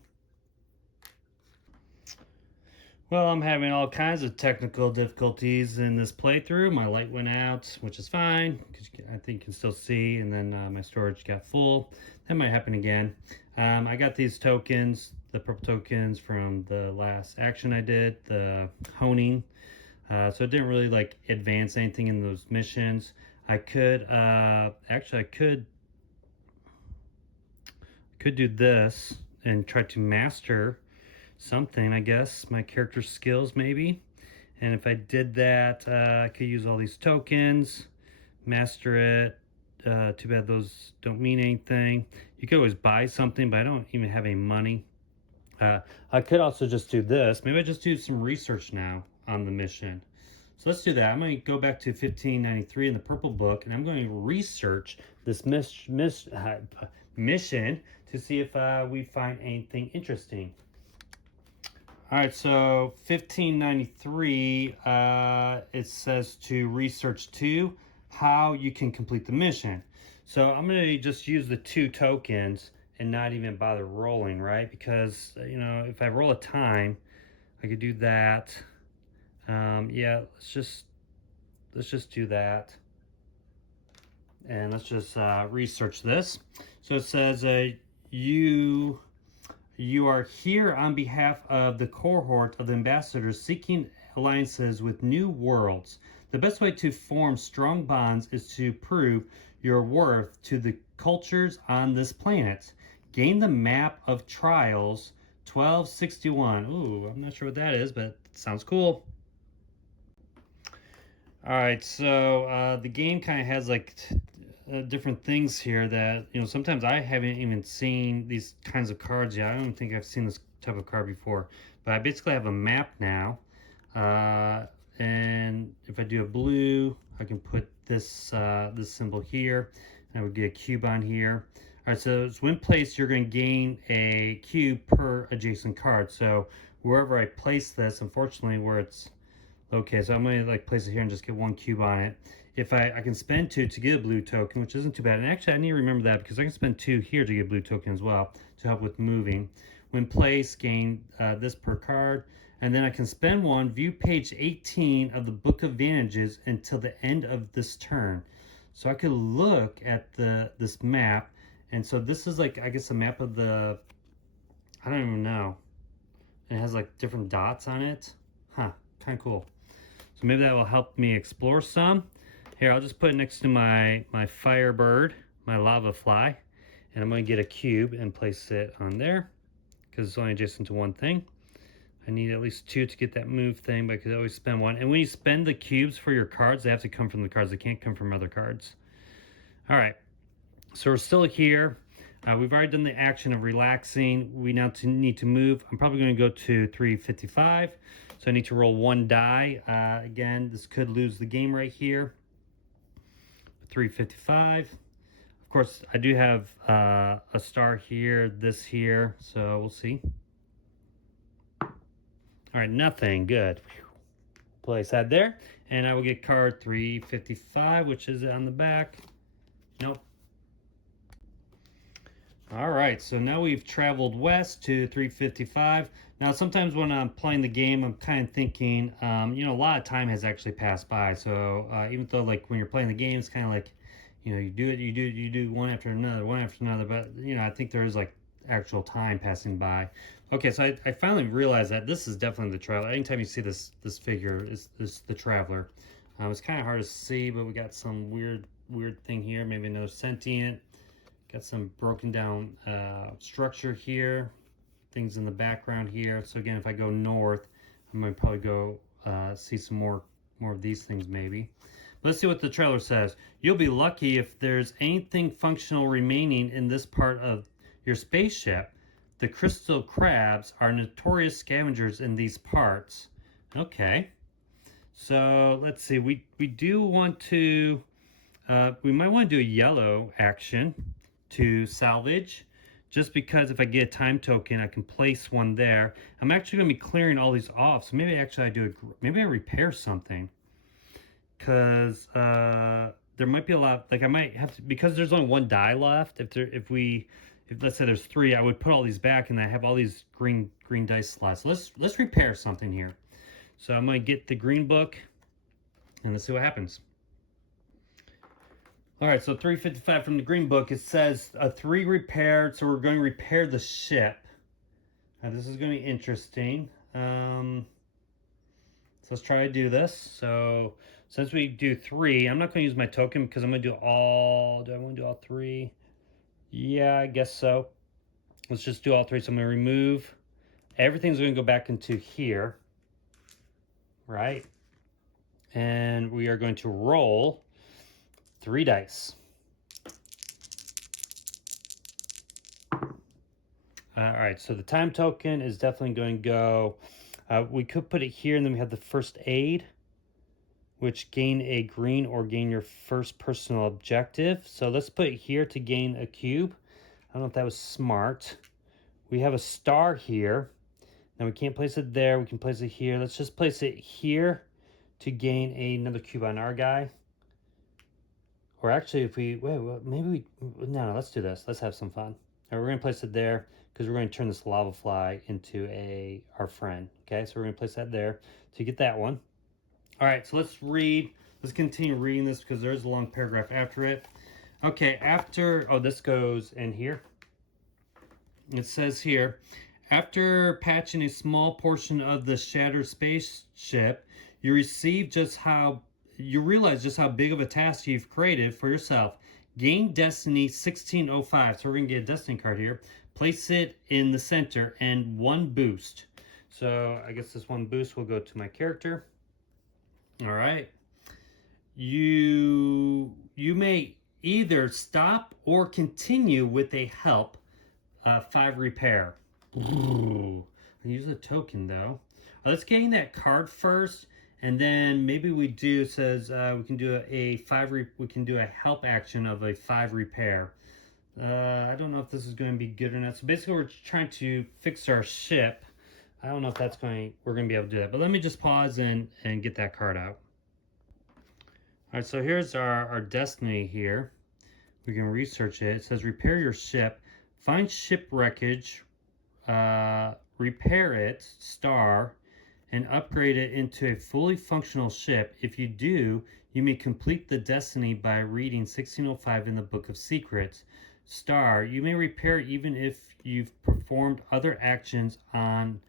Well, I'm having all kinds of technical difficulties in this playthrough. My light went out, which is fine, because I think you can still see, and then my storage got full. That might happen again. I got these tokens, the purple tokens from the last action I did, the honing. So it didn't really like advance anything in those missions. I could, actually I could do this and try to master something, I guess, my character skills maybe. And if I did that, I could use all these tokens, master it. Too bad those don't mean anything. You could always buy something, but I don't even have any money. I could also just do this. Maybe I just do some research now on the mission. So let's do that. I'm going to go back to 1593 in the purple book, and I'm going to research this mission to see if we find anything interesting. All right, so 1593, it says to research 2, how you can complete the mission. So I'm going to just use the 2 tokens and not even bother rolling, right? Because, you know, if I roll a time, I could do that. Yeah, let's just do that. And let's just research this. So it says you are here on behalf of the cohort of the ambassadors seeking alliances with new worlds. The best way to form strong bonds is to prove your worth to the cultures on this planet. Gain the map of trials 1261. Ooh, I'm not sure what that is, but it sounds cool. All right, so the game kind of has like different things here that, you know, sometimes I haven't even seen these kinds of cards yet. I don't think I've seen this type of card before, but I basically have a map now. And if I do a blue, I can put this this symbol here, and I would get a cube on here. All right, so when placed, you're going to gain a cube per adjacent card. So wherever I place this, unfortunately, where it's okay, so I'm going to like place it here and just get 1 cube on it. If I can spend 2 to get a blue token, which isn't too bad. And actually, I need to remember that because I can spend 2 here to get a blue token as well to help with moving. When placed, gain this per card. And then I can spend 1, view page 18 of the Book of Vantages until the end of this turn. So I could look at this map. And so this is like, I guess, a map of the, I don't even know. And it has like different dots on it. Huh, kind of cool. So maybe that will help me explore some. Here, I'll just put it next to my Firebird, my Lava Fly, and I'm going to get a cube and place it on there because it's only adjacent to 1 thing. I need at least 2 to get that move thing, but I could always spend 1. And when you spend the cubes for your cards, they have to come from the cards. They can't come from other cards. All right, so we're still here. We've already done the action of relaxing. We now need to move. I'm probably going to go to 355. So I need to roll 1 die. Again, this could lose the game right here. 355. Of course, I do have a star here, this here, so we'll see. All right, nothing. Good. Place that there. And I will get card 355, which is on the back. Nope. All right, so now we've traveled west to 355. Now, sometimes when I'm playing the game, I'm kind of thinking, you know, a lot of time has actually passed by. So even though, like, when you're playing the game, it's kind of like, you know, you do it, you do one after another, one after another. But you know, I think there is like actual time passing by. Okay, so I finally realized that this is definitely the traveler. Anytime you see this figure, is the traveler. It's kind of hard to see, but we got some weird thing here. Maybe another sentient. Got some broken down structure here, things in the background here. So again, if I go north, I'm going to probably go see some more of these things maybe. But let's see what the trailer says. You'll be lucky if there's anything functional remaining in this part of your spaceship. The crystal crabs are notorious scavengers in these parts. Okay. So let's see. We do want to. We might want to do a yellow action to salvage, just because if I get a time token, I can place one there. I'm actually going to be clearing all these off, so maybe actually maybe I repair something, because there might be a lot. Like I might have to, because there's only one die left. If let's say there's three, I would put all these back, and I have all these green dice slots. So let's repair something here. So I'm going to get the green book, and let's see what happens. All right, so 355 from the green book. It says a 3 repaired, so we're going to repair the ship. Now this is going to be interesting. So let's try to do this. So since we do 3, I'm not going to use my token because I'm going to do all. Do I want to do all 3? Yeah, I guess so. Let's just do all 3. So I'm going to remove. Everything's going to go back into here, right? And we are going to roll 3 dice. All right, so the time token is definitely going to go. We could put it here, and then we have the first aid, which gain a green or gain your first personal objective. So let's put it here to gain a cube. I don't know if that was smart. We have a star here. Now we can't place it there. We can place it here. Let's just place it here to gain another cube on our guy. Or actually, if we wait, well, maybe we no. Let's do this. Let's have some fun. All right, we're gonna place it there because we're going to turn this lava fly into our friend. Okay, so we're going to place that there to get that one. All right, so let's continue reading this because there's a long paragraph after it. Okay, this goes in here. It says here, after patching a small portion of the shattered spaceship, you realize just how big of a task you've created for yourself. Gain Destiny 1605. So we're going to get a Destiny card here. Place it in the center and 1 boost. So I guess this 1 boost will go to my character. All right. You may either stop or continue with a help 5 repair. Ooh. I use a token though. Let's gain that card first. And then maybe we do, it says we can do we can do a help action of a 5 repair. I don't know if this is going to be good or not. So basically we're trying to fix our ship. I don't know if we're going to be able to do that. But let me just pause and get that card out. All right, so here's our destiny here. We can research it. It says repair your ship. Find ship wreckage. Repair it, star, and upgrade it into a fully functional ship. If you do, you may complete the destiny by reading 1605 in the Book of Secrets. Star, you may repair even if you've performed other actions on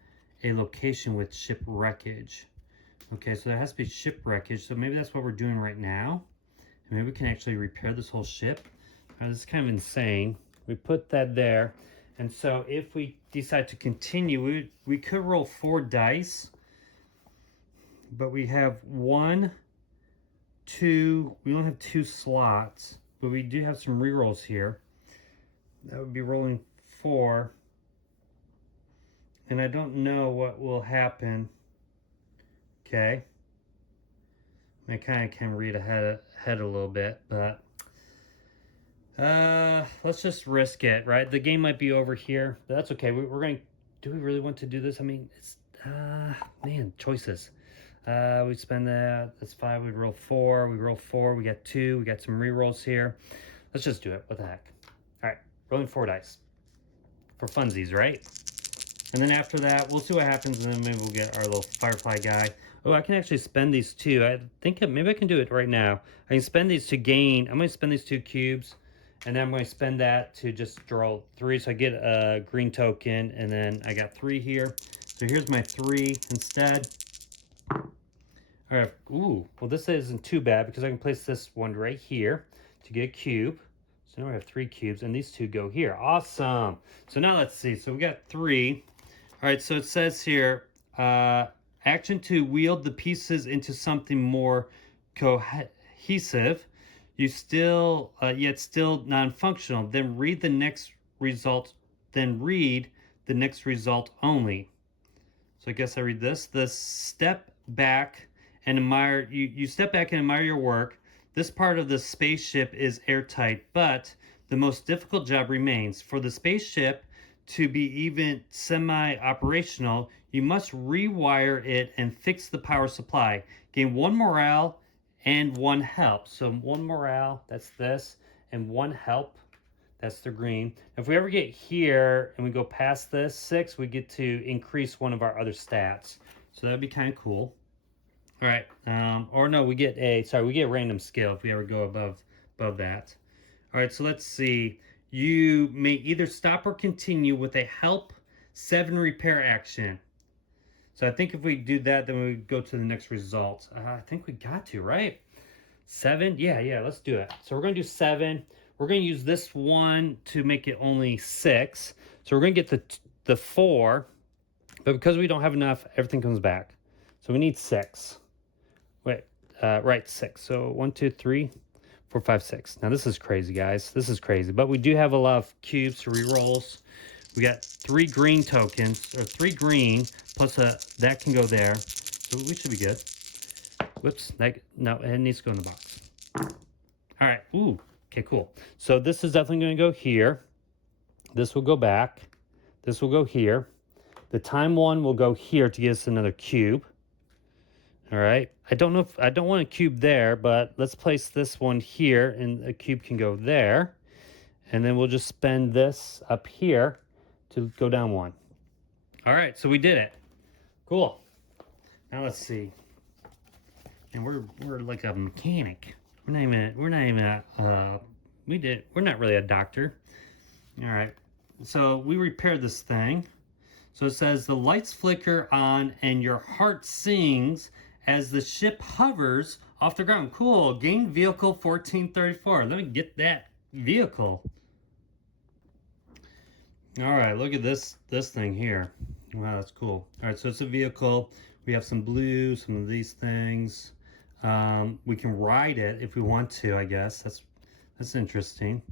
a location with ship wreckage. Okay, so there has to be ship wreckage, so maybe that's what we're doing right now. And maybe we can actually repair this whole ship. This is kind of insane. We put that there. And so if we decide to continue, we could roll 4 dice. But we have 1, 2, we don't have 2 slots, but we do have some rerolls here. That would be rolling 4. And I don't know what will happen. Okay. I kind of can read ahead a little bit, but let's just risk it, right? The game might be over here, but that's okay. We're going to, do we really want to do this? I mean, it's, man, choices. We spend that's 5, we roll 4, we got 2, we got some rerolls here. Let's just do it, what the heck. All right, rolling 4 dice. For funsies, right? And then after that, we'll see what happens, and then maybe we'll get our little firefly guy. Oh, I can actually spend these two. I think maybe I can do it right now. I can spend these to gain. I'm going to spend these 2 cubes, and then I'm going to spend that to just draw 3. So I get a green token, and then I got 3 here. So here's my 3 instead. All right. Ooh, well, this isn't too bad because I can place this one right here to get a cube. So now we have 3 cubes, and these 2 go here. Awesome. So now let's see. So we got 3. All right, so it says here, action to wield the pieces into something more cohesive. You still, yet still non-functional. Then read the next result. Then read the next result only. So I guess I read this. The step back and admire. You step back and admire your work. This part of the spaceship is airtight, but the most difficult job remains. For the spaceship to be even semi-operational, you must rewire it and fix the power supply. Gain 1 morale and 1 help. So 1 morale, that's this, and 1 help, that's the green. If we ever get here and we go past this 6, we get to increase one of our other stats. So that would be kind of cool. All right, or no, we get a random skill if we ever go above that. All right, so let's see. You may either stop or continue with a help 7 repair action. So I think if we do that, then we go to the next result. I think we got to, right? 7? Yeah, let's do it. So we're going to do 7. We're going to use this one to make it only 6. So we're going to get the 4, but because we don't have enough, everything comes back. So we need 6. Wait, right, 6. So 1, 2, 3, 4, 5, 6. Now this is crazy, guys. This is crazy. But we do have a lot of cubes to re-rolls. We got 3 green tokens, or 3 green, plus that can go there. So we should be good. Whoops, no, it needs to go in the box. All right, ooh, okay, cool. So this is definitely going to go here. This will go back. This will go here. The time one will go here to get us another cube. All right, I don't want a cube there, but let's place this one here, and a cube can go there. And then we'll just spend this up here to go down 1. All right, so we did it. Cool. Now let's see. And we're like a mechanic. We're not really a doctor. All right. So we repaired this thing. So it says the lights flicker on and your heart sings as the ship hovers off the ground. Cool. Gain vehicle 1434. Let me get that vehicle. All right, look at this thing here. Wow, that's cool. All right, so it's a vehicle. We have some blue, some of these things. We can ride it if we want to, I guess. That's interesting.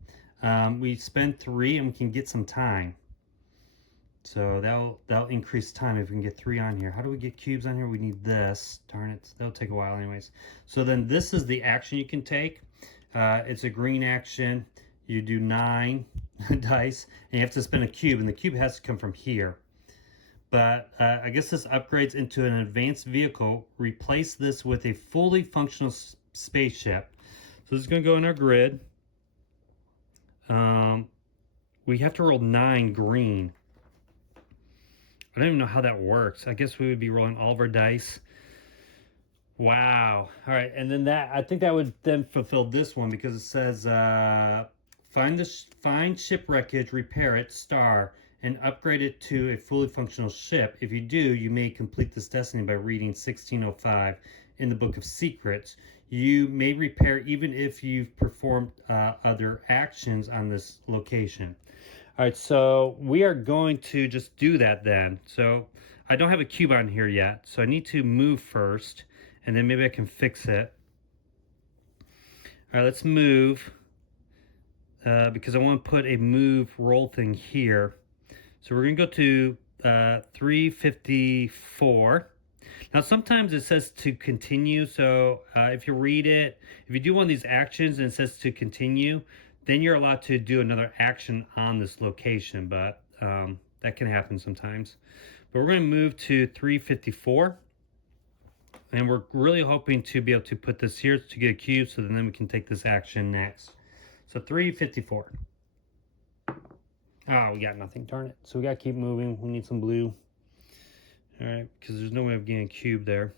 We spend 3 and we can get some time. So that'll increase time if we can get 3 on here. How do we get cubes on here? We need this. Darn it, that'll take a while anyways. So then this is the action you can take. It's a green action. You do 9 dice, and you have to spend a cube, and the cube has to come from here. But I guess this upgrades into an advanced vehicle. Replace this with a fully functional spaceship. So this is going to go in our grid. We have to roll 9 green. I don't even know how that works. I guess we would be rolling all of our dice. Wow. All right, and then I think that would then fulfill this one because it says find ship wreckage, repair it, star, and upgrade it to a fully functional ship. If you do, you may complete this destiny by reading 1605 in the Book of Secrets. You may repair even if you've performed other actions on this location. All right, so we are going to just do that then. So I don't have a cube on here yet, so I need to move first, and then maybe I can fix it. All right, let's move because I want to put a move roll thing here. So we're going to go to 354. Now, sometimes it says to continue. So if you read it, if you do one of these actions and it says to continue, then you're allowed to do another action on this location. But that can happen sometimes. But we're going to move to 354. And we're really hoping to be able to put this here to get a cube so then we can take this action next. So 354. Oh, we got nothing, darn it. So we gotta keep moving. We need some blue. All right, because there's no way of getting a cube there.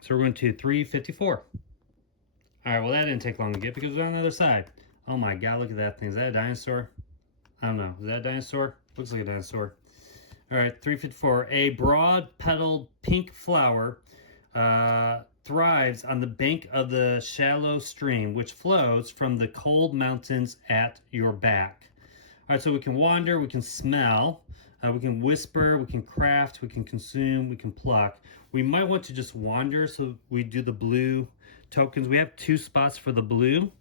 So we're going to 354. All right, well that didn't take long to get because we're on the other side. Oh my god, look at that thing. Is that a dinosaur? I don't know. Is that a dinosaur? Looks like a dinosaur. All right, 354. A broad-petaled pink flower thrives on the bank of the shallow stream, which flows from the cold mountains at your back. All right, so we can wander, we can smell, we can whisper, we can craft, we can consume, we can pluck. We might want to just wander, so we do the blue tokens. We have 2 spots for the blue.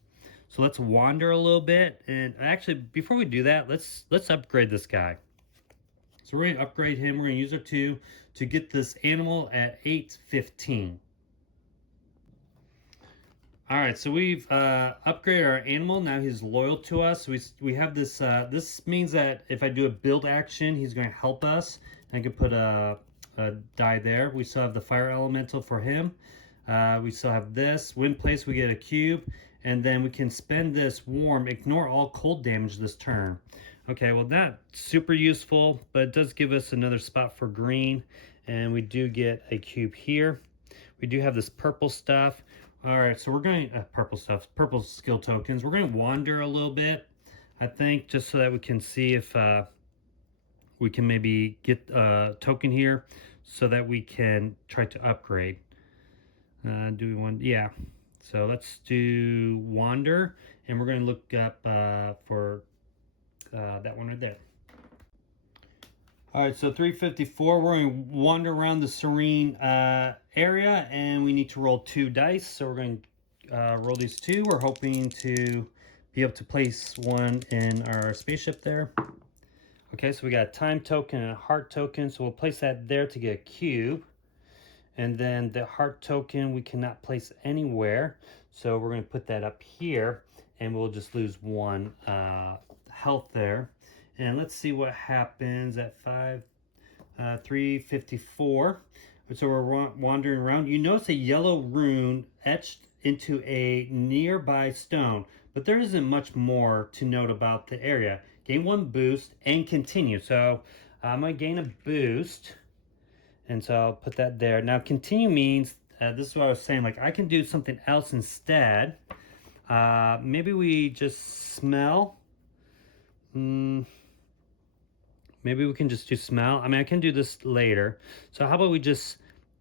So let's wander a little bit. And actually, before we do that, let's upgrade this guy. So we're going to upgrade him. We're going to use our 2 to get this animal at 815. All right, so we've upgraded our animal. Now he's loyal to us. We have this. This means that if I do a build action, he's going to help us. I can put a die there. We still have the fire elemental for him. We still have this. Win place, we get a cube. And then we can spend this warm, ignore all cold damage this turn. Okay, well not super useful, but it does give us another spot for green. And we do get a cube here. We do have this purple stuff. All right, so we're going, purple skill tokens. We're going to wander a little bit, I think, just so that we can see if we can maybe get a token here so that we can try to upgrade. Do we want, yeah. So let's do wander, and we're going to look up for that one right there. All right, so 354, we're going to wander around the serene area, and we need to roll 2 dice. So we're going to roll these 2. We're hoping to be able to place one in our spaceship there. Okay, so we got a time token and a heart token, so we'll place that there to get a cube. And then the heart token we cannot place anywhere, so we're going to put that up here, and we'll just lose 1 health there. And let's see what happens at 354. So we're wandering around. You notice a yellow rune etched into a nearby stone, but there isn't much more to note about the area. Gain 1 boost and continue. So I'm going to gain a boost, and so I'll put that there. Now continue means, this is what I was saying, like I can do something else instead. Maybe we just smell. Maybe we can just do smell. I mean, I can do this later. So how about we just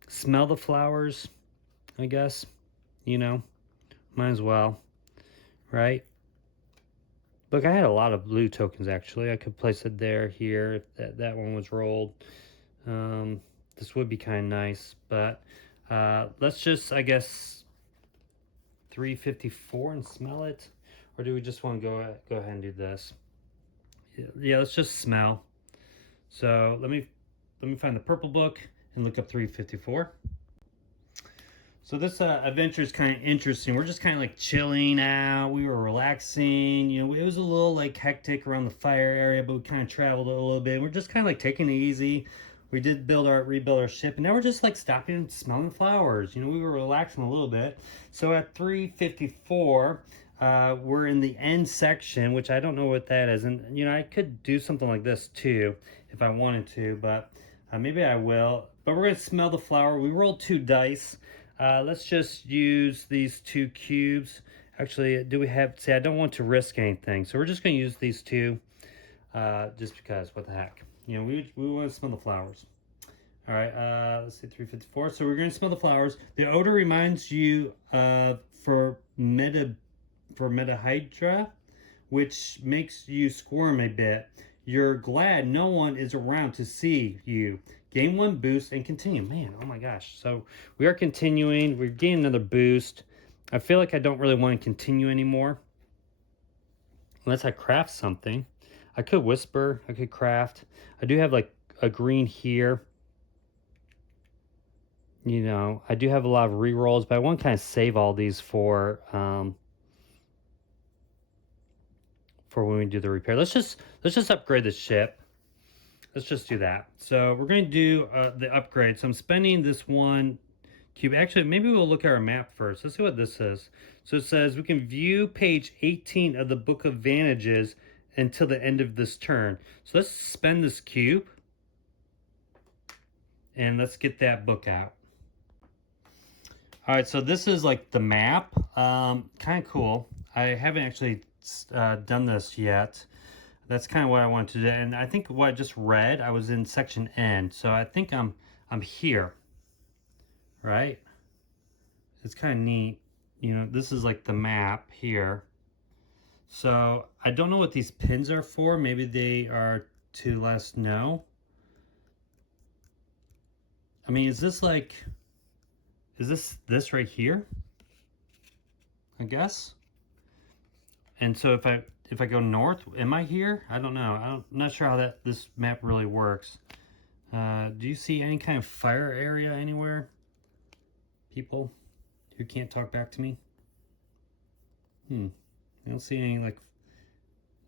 smell the flowers, I guess, you know, might as well, right? Look, I had a lot of blue tokens, actually. I could place it there, here, if that one was rolled. This would be kind of nice, but let's just, I guess, 354 and smell it. Or do we just want to go ahead and do this? Yeah, let's just smell. So let me find the purple book and look up 354. So this adventure is kind of interesting. We're just kind of like chilling out. We were relaxing. You know, it was a little like hectic around the fire area, but we kind of traveled a little bit. We're just kind of like taking it easy. We did rebuild our ship, and now we're just like stopping and smelling flowers. You know, we were relaxing a little bit. So at 354, we're in the end section, which I don't know what that is. And, you know, I could do something like this too if I wanted to, but maybe I will. But we're going to smell the flower. We rolled 2 dice. Let's just use these 2 cubes. Actually, do we have, see, I don't want to risk anything. So we're just going to use these 2 just because, what the heck. You know, we want to smell the flowers. All right, let's see, 354. So we're going to smell the flowers. The odor reminds you for metahydra, which makes you squirm a bit. You're glad no one is around to see you. Gain 1 boost and continue. Man, oh my gosh. So we are continuing. We're gaining another boost. I feel like I don't really want to continue anymore. Unless I craft something. I could whisper. I could craft. I do have like a green here. You know, I do have a lot of rerolls, but I want to kind of save all these for when we do the repair. Let's just upgrade the ship. Let's just do that. So we're going to do the upgrade. So I'm spending this 1 cube. Actually, maybe we'll look at our map first. Let's see what this is. So it says we can view page 18 of the Book of Vantages until the end of this turn. So let's spend this cube and let's get that book out. All right, so this is like the map. Kind of cool. I haven't actually done this yet. That's kind of what I wanted to do. And I think what I just read, I was in section N. So I think I'm here, right? It's kind of neat. You know, this is like the map here. So I don't know what these pins are for. Maybe they are to let us know. I mean, is this this right here? I guess. And so if I go north, am I here? I don't know. I'm not sure how this map really works. Do you see any kind of fire area anywhere? People who can't talk back to me? I don't see any like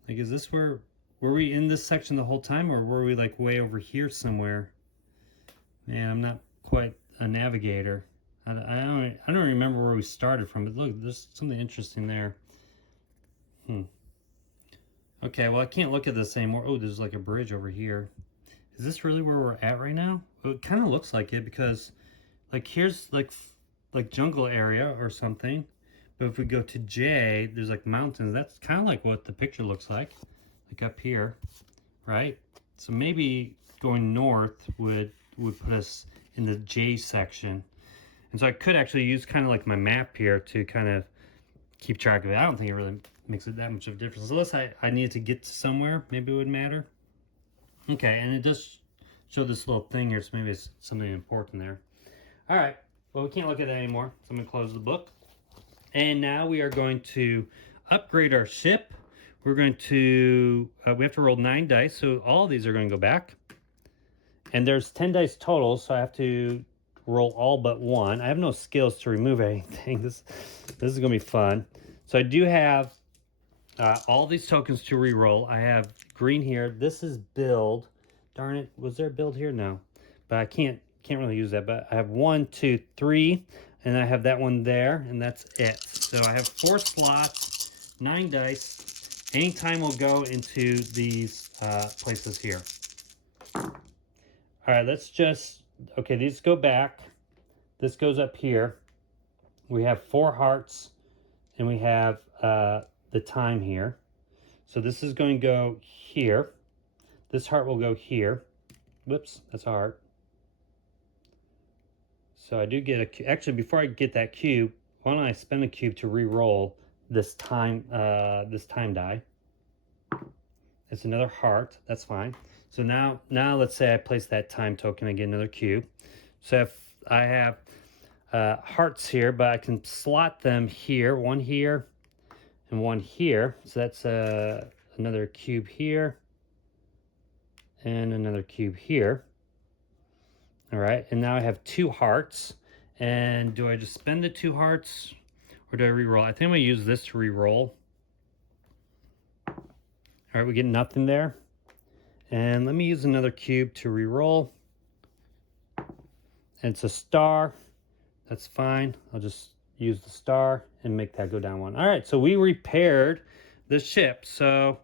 is this were we in this section the whole time, or were we like way over here somewhere? Man, I'm not quite a navigator. I don't remember where we started from, but look, there's something interesting there. Okay, well, I can't look at this anymore. Oh, there's like a bridge over here. Is this really where we're at right now? Well, it kind of looks like it, because like here's like jungle area or something. But if we go to J, there's like mountains. That's kind of like what the picture looks like up here, right? So maybe going north would put us in the J section. And so I could actually use kind of like my map here to kind of keep track of it. I don't think it really makes it that much of a difference. Unless I needed to get to somewhere, maybe it would matter. Okay, and it does show this little thing here, so maybe it's something important there. All right, well, we can't look at that anymore, so I'm gonna close the book. And now we are going to upgrade our ship. We're going to, we have to roll 9 dice, so all of these are gonna go back. And there's 10 dice total, so I have to roll all but 1. I have no skills to remove anything. This is gonna be fun. So I do have all these tokens to re-roll. I have green here. This is build. Darn it, was there a build here? No, but I can't really use that. But I have 1, 2, 3, and I have that one there, and that's it. So I have 4 slots, 9 dice. Anytime will go into these places here. All right, let's just, okay, these go back. This goes up here. We have 4 hearts, and we have the time here. So this is going to go here. This heart will go here. Whoops, that's a heart. So I do get a, actually before I get that cube, why don't I spend a cube to re-roll this time die. It's another heart, that's fine. So now let's say I place that time token, I get another cube. So if I have hearts here, but I can slot them here, 1 here and 1 here. So that's another cube here and another cube here. All right, and now I have 2 hearts. And do I just spend the 2 hearts, or do I re-roll? I think I'm gonna use this to re-roll. All right, we get nothing there. And let me use another cube to re-roll. And it's a star. That's fine. I'll just use the star and make that go down 1. All right, so we repaired the ship. So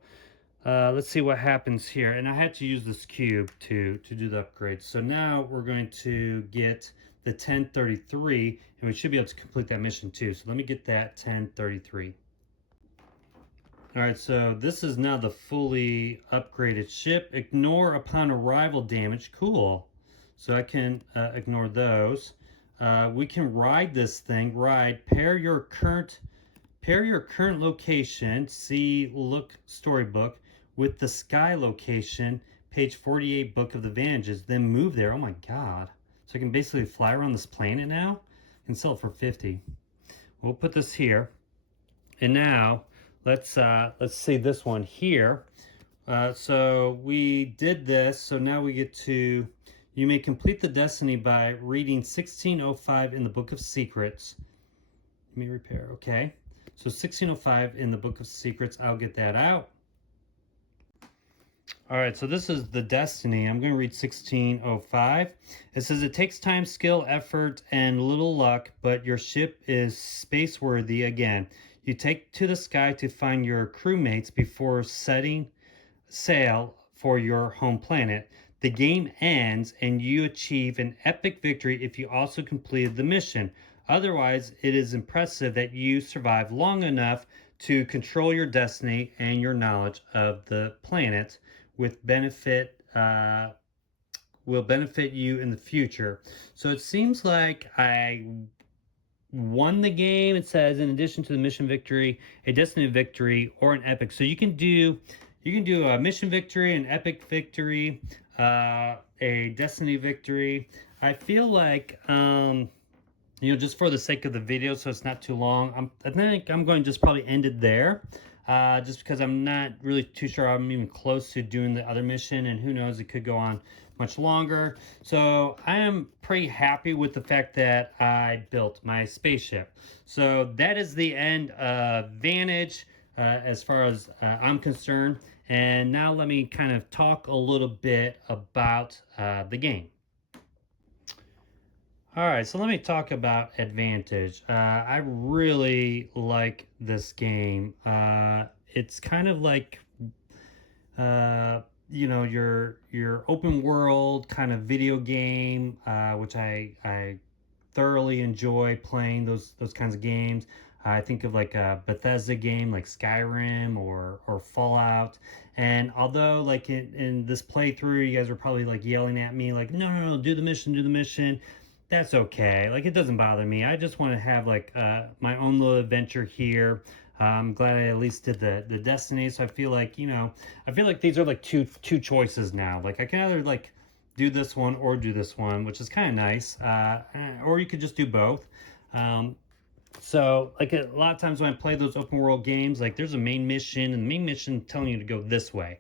let's see what happens here. And I had to use this cube to do the upgrade. So now we're going to get the 1033, and we should be able to complete that mission too. So let me get that 1033. All right, so this is now the fully upgraded ship. Ignore upon arrival damage. Cool. So I can ignore those. We can ride this thing. Ride. Pair your current location. See look storybook with the sky location. Page 48 book of the Vantages. Then move there. Oh my God. So I can basically fly around this planet now. I can sell it for 50. We'll put this here. And now let's see this one here. So we did this. So now we get to, you may complete the destiny by reading 1605 in the Book of Secrets. Let me repair. Okay. So 1605 in the Book of Secrets. I'll get that out. All right, so this is the destiny. I'm going to read 1605. It says, it takes time, skill, effort, and little luck, but your ship is space worthy again. You take to the sky to find your crewmates before setting sail for your home planet. The game ends and you achieve an epic victory if you also completed the mission. Otherwise, it is impressive that you survived long enough to control your destiny and your knowledge of the planet with benefit will benefit you in the future. So it seems like I won the game. It says in addition to the mission victory, a destiny victory, or an epic. So you can do a mission victory, an epic victory, a destiny victory. I feel like just for the sake of the video, so it's not too long, I think I'm going to just probably end it there. Just because I'm not really too sure I'm even close to doing the other mission, and who knows, it could go on much longer. So I am pretty happy with the fact that I built my spaceship. So that is the end of Vantage as far as I'm concerned. And now let me kind of talk a little bit about the game. All right, so let me talk about Advantage. I really like this game. It's kind of like your open world kind of video game, which I thoroughly enjoy playing those kinds of games. I think of like a Bethesda game like Skyrim or Fallout. And although like in this playthrough, you guys are probably like yelling at me like, no, no, no, do the mission, do the mission. That's okay. Like it doesn't bother me. I just want to have like my own little adventure here. I'm glad I at least did the Destiny. So I feel like I feel like these are like two choices now. Like I can either like do this one or do this one, which is kind of nice. Or you could just do both. So like a lot of times when I play those open world games, like there's a main mission and the main mission telling you to go this way.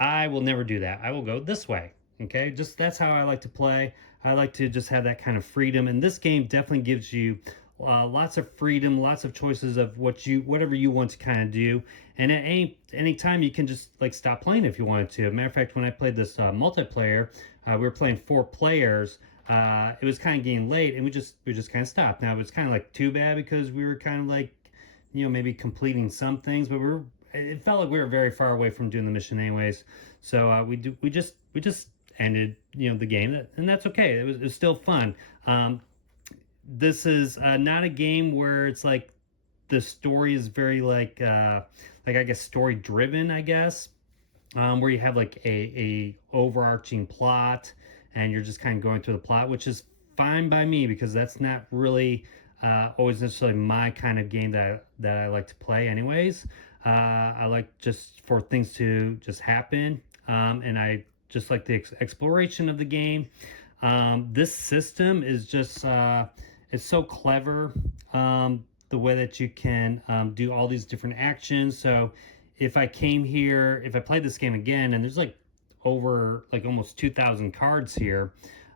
I will never do that. I will go this way. Okay, just that's how I like to play. I like to just have that kind of freedom, and this game definitely gives you lots of freedom, lots of choices of whatever you want to kind of do. And at any time you can just like stop playing if you wanted to. Matter of fact, when I played this multiplayer, we were playing 4 players. It was kind of getting late, and we just kind of stopped. Now it was kind of like too bad because we were kind of like maybe completing some things, but it felt like we were very far away from doing the mission anyways. So we just ended the game, and that's okay. It was still fun. This is not a game where it's like the story is very like I guess story driven, I guess, where you have like a overarching plot and you're just kind of going through the plot, which is fine by me because that's not really always necessarily my kind of game that I like to play anyways. I like just for things to just happen, and I just like the exploration of the game. This system is just it's so clever, the way that you can do all these different actions. So if I played this game again, and there's like over like almost 2,000 cards here.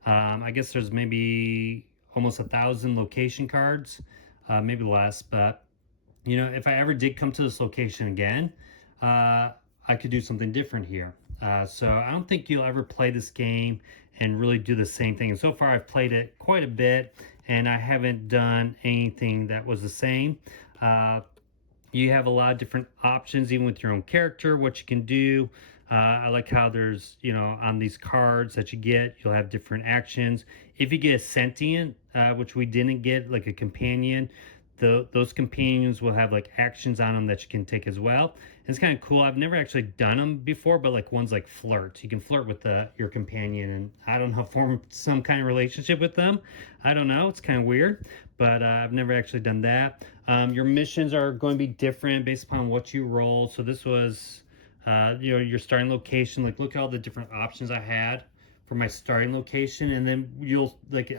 I guess there's maybe almost 1,000 location cards, maybe less. But if I ever did come to this location again, I could do something different here. So I don't think you'll ever play this game and really do the same thing. And so far, I've played it quite a bit, and I haven't done anything that was the same. You have a lot of different options, even with your own character, what you can do. I like how there's, on these cards that you get, you'll have different actions. If you get a sentient, which we didn't get, like a companion, those companions will have like actions on them that you can take as well. And it's kind of cool. I've never actually done them before, but like one's like flirt. You can flirt with your companion, and I don't know, form some kind of relationship with them. I don't know. It's kind of weird, but I've never actually done that. Your missions are going to be different based upon what you roll. So this was, your starting location. Like look at all the different options I had for my starting location, and then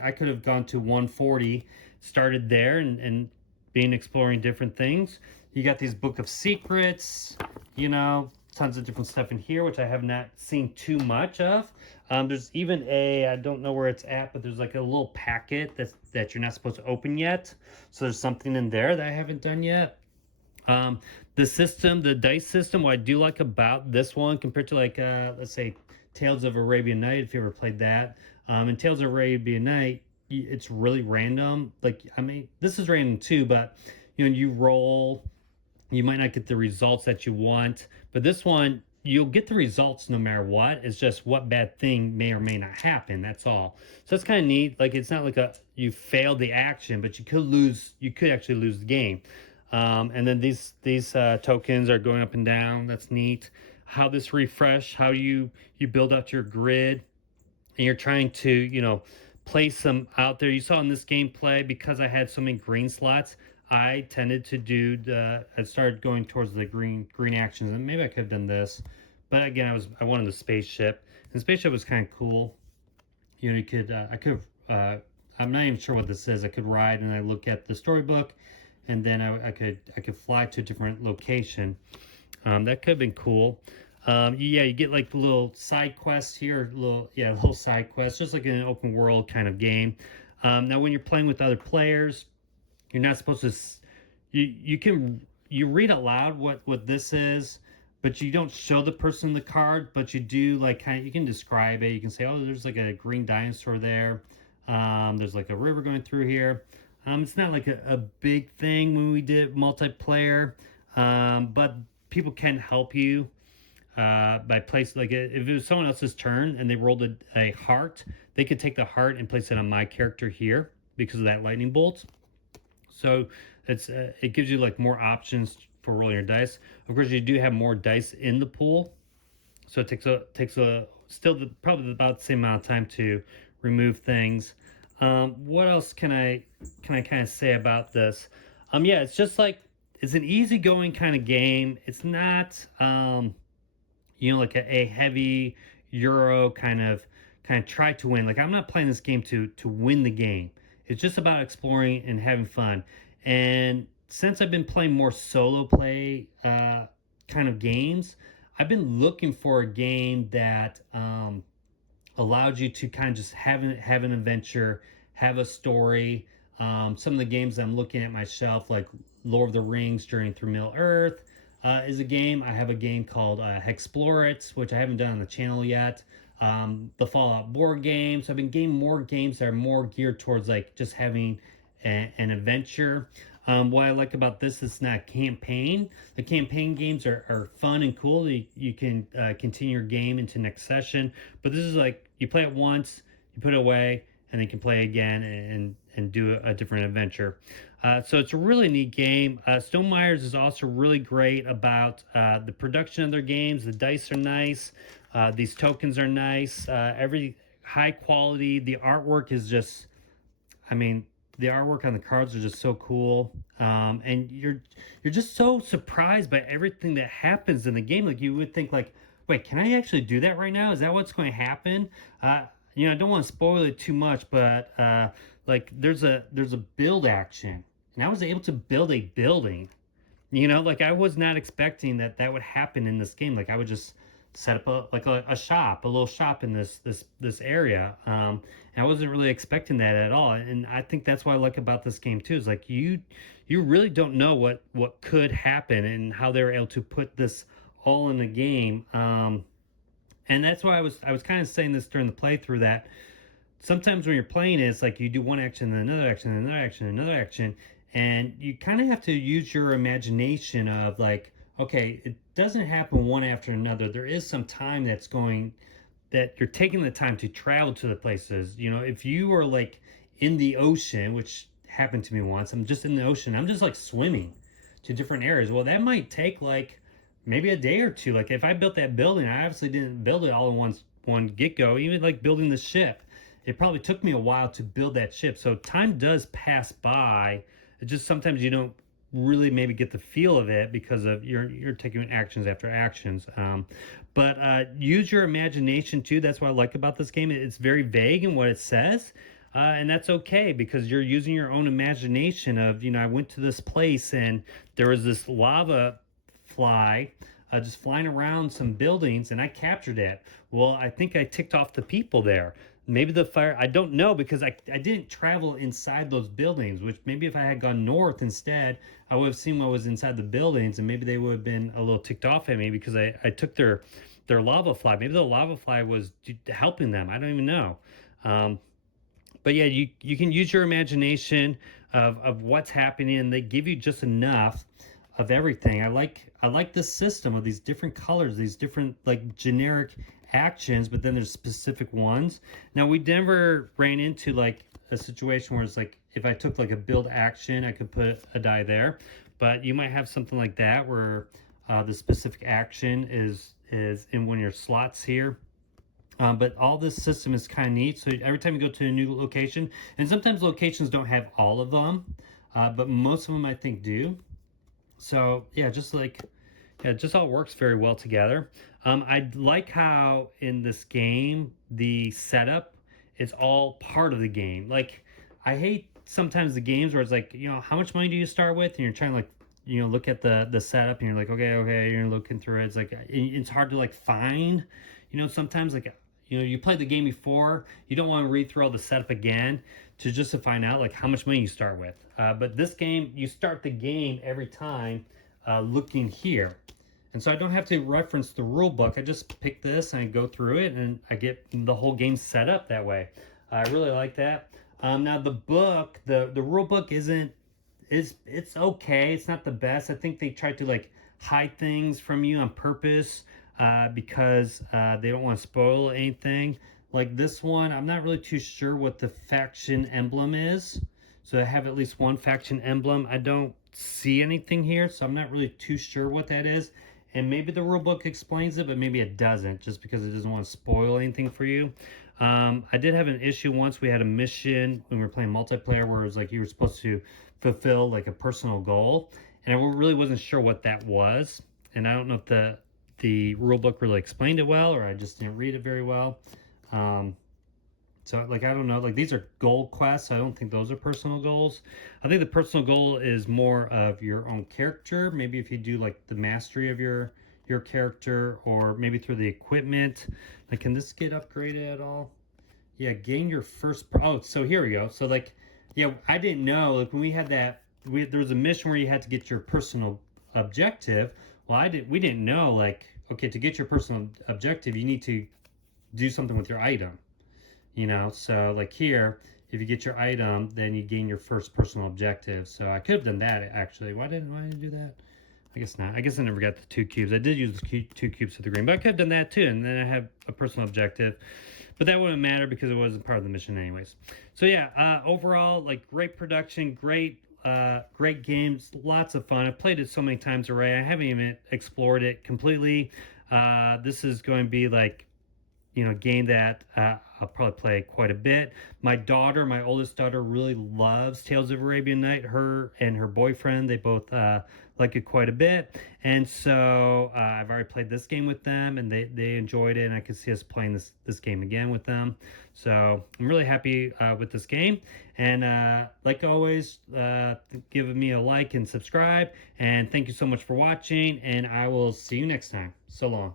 I could have gone to 140, started there, and being exploring different things. You got these book of secrets, tons of different stuff in here, which I have not seen too much of. There's even I don't know where it's at, but there's like a little packet that you're not supposed to open yet. So there's something in there that I haven't done yet. The dice system, what I do like about this one compared to like, let's say Tales of Arabian Night, if you ever played that. In Tales of Arabian Night, it's really random. Like, I mean, this is random too, but you roll You might not get the results that you want, but this one you'll get the results no matter what. It's just what bad thing may or may not happen. That's all. So that's kind of neat. Like it's not like a you failed the action, but you could lose. You could actually lose the game. And then these tokens are going up and down. That's neat. How this refresh, how you build out your grid, and you're trying to place them out there. You saw in this gameplay, because I had so many green slots, I tended to do the I started going towards the green actions, and maybe I could have done this, but again, I wanted the spaceship, and the spaceship was kind of cool. You could I could I'm not even sure what this is. I could ride and I look at the storybook, and then I could fly to a different location. That could have been cool. Yeah, you get like little side quests here, little side quests, just like in an open world kind of game. Now, when you're playing with other players, you're not supposed to. You read aloud what this is, but you don't show the person the card. But you do like you can describe it. You can say, oh, there's like a green dinosaur there. There's like a river going through here. It's not like a big thing when we did multiplayer, but people can help you by place like if it was someone else's turn and they rolled a heart, they could take the heart and place it on my character here because of that lightning bolt. So it gives you like more options for rolling your dice. Of course, you do have more dice in the pool, so it takes a still probably about the same amount of time to remove things. What else can I kind of say about this? Yeah, it's just like it's an easygoing kind of game. It's not like a heavy Euro kind of try to win. Like I'm not playing this game to win the game. It's just about exploring and having fun. And since I've been playing more solo play kind of games, I've been looking for a game that allowed you to kind of just have an adventure, have a story. Some of the games I'm looking at my shelf, like Lord of the Rings, Journey Through Middle Earth, is a game. I have a game called Explore It, which I haven't done on the channel yet. The Fallout board game. So I've been getting more games that are more geared towards like just having an adventure. What I like about this is not campaign. The campaign games are fun and cool. You can continue your game into next session. But this is like you play it once, you put it away, and then you can play again and do a different adventure. So it's a really neat game. Stone Myers is also really great about the production of their games. The dice are nice. These tokens are nice. Every high quality. The artwork is just, I mean, the artwork on the cards are just so cool, and you're just so surprised by everything that happens in the game. Like you would think, like, wait, can I actually do that right now? Is that what's going to happen? I don't want to spoil it too much, but like there's a build action, and I was able to build a building. Like I was not expecting that would happen in this game. Like I would just set up a shop, a little shop in this area. And I wasn't really expecting that at all. And I think that's what I like about this game too. Is like you really don't know what could happen and how they were able to put this all in the game. And that's why I was kind of saying this during the playthrough that sometimes when you're playing it, it's like you do one action, then another action, then another action, another action, and you kind of have to use your imagination of like, okay, it doesn't happen one after another. There is some time that you're taking the time to travel to the places. If you are like in the ocean, which happened to me once, I'm just in the ocean, I'm just like swimming to different areas. Well, that might take like maybe a day or two. Like if I built that building, I obviously didn't build it all in one get go. Even like building the ship, it probably took me a while to build that ship. So time does pass by. It just sometimes you don't really maybe get the feel of it because of you're taking actions after actions. But use your imagination too. That's what I like about this game. It's very vague in what it says. And that's okay because you're using your own imagination of, I went to this place and there was this lava fly just flying around some buildings and I captured it. Well, I think I ticked off the people there. Maybe the fire, I don't know because I didn't travel inside those buildings, which maybe if I had gone north instead, I would have seen what was inside the buildings and maybe they would have been a little ticked off at me because I took their lava fly. Maybe the lava fly was helping them. I don't even know. But yeah, you can use your imagination of what's happening and they give you just enough. everything. I like this system of these different colors, these different like generic actions, but then there's specific ones. Now we never ran into like a situation where it's like if I took like a build action, I could put a die there, but you might have something like that where the specific action is in one of your slots here. But all this system is kind of neat. So every time you go to a new location, and sometimes locations don't have all of them, but most of them I think do. So yeah, just like yeah, it just all works very well together. I like how in this game the setup is all part of the game. Like I hate sometimes the games where it's like, how much money do you start with, and you're trying to like look at the setup, and you're like, okay, you're looking through it. It's like it's hard to like find. Sometimes like you played the game before, you don't want to read through all the setup again to find out like how much money you start with. But this game, you start the game every time looking here. And so I don't have to reference the rule book. I just pick this and I go through it and I get the whole game set up that way. I really like that. Now the book, the rule book it's okay. It's not the best. I think they tried to like hide things from you on purpose because they don't want to spoil anything. Like this one, I'm not really too sure what the faction emblem is. So I have at least one faction emblem. I don't see anything here, so I'm not really too sure what that is. And maybe the rule book explains it, but maybe it doesn't, just because it doesn't want to spoil anything for you. I did have an issue once. We had a mission when we were playing multiplayer where it was like you were supposed to fulfill like a personal goal, and I really wasn't sure what that was. And I don't know if the rule book really explained it well, or I just didn't read it very well. So like I don't know, like these are goal quests. I don't think those are personal goals. I think the personal goal is more of your own character. Maybe if you do like the mastery of your character, or maybe through the equipment. Like, can this get upgraded at all? Yeah, gain your first. Oh, so here we go. So like, yeah, I didn't know. Like when we had that, there was a mission where you had to get your personal objective. Well, we didn't know. Like, okay, to get your personal objective, you need to do something with your item. So like here, if you get your item, then you gain your first personal objective. So I could have done that actually. Why didn't I do that? I guess not. I guess I never got the 2 cubes. I did use the 2 cubes of the green, but I could have done that too, and then I have a personal objective. But that wouldn't matter because it wasn't part of the mission anyways. So yeah, overall, like great production, great games, lots of fun. I've played it so many times already. I haven't even explored it completely. This is going to be like game that I'll probably play quite a bit. My oldest daughter, really loves Tales of Arabian Night. Her and her boyfriend, they both like it quite a bit. And so I've already played this game with them, and they enjoyed it. And I could see us playing this game again with them. So I'm really happy with this game. And like always, give me a like and subscribe. And thank you so much for watching. And I will see you next time. So long.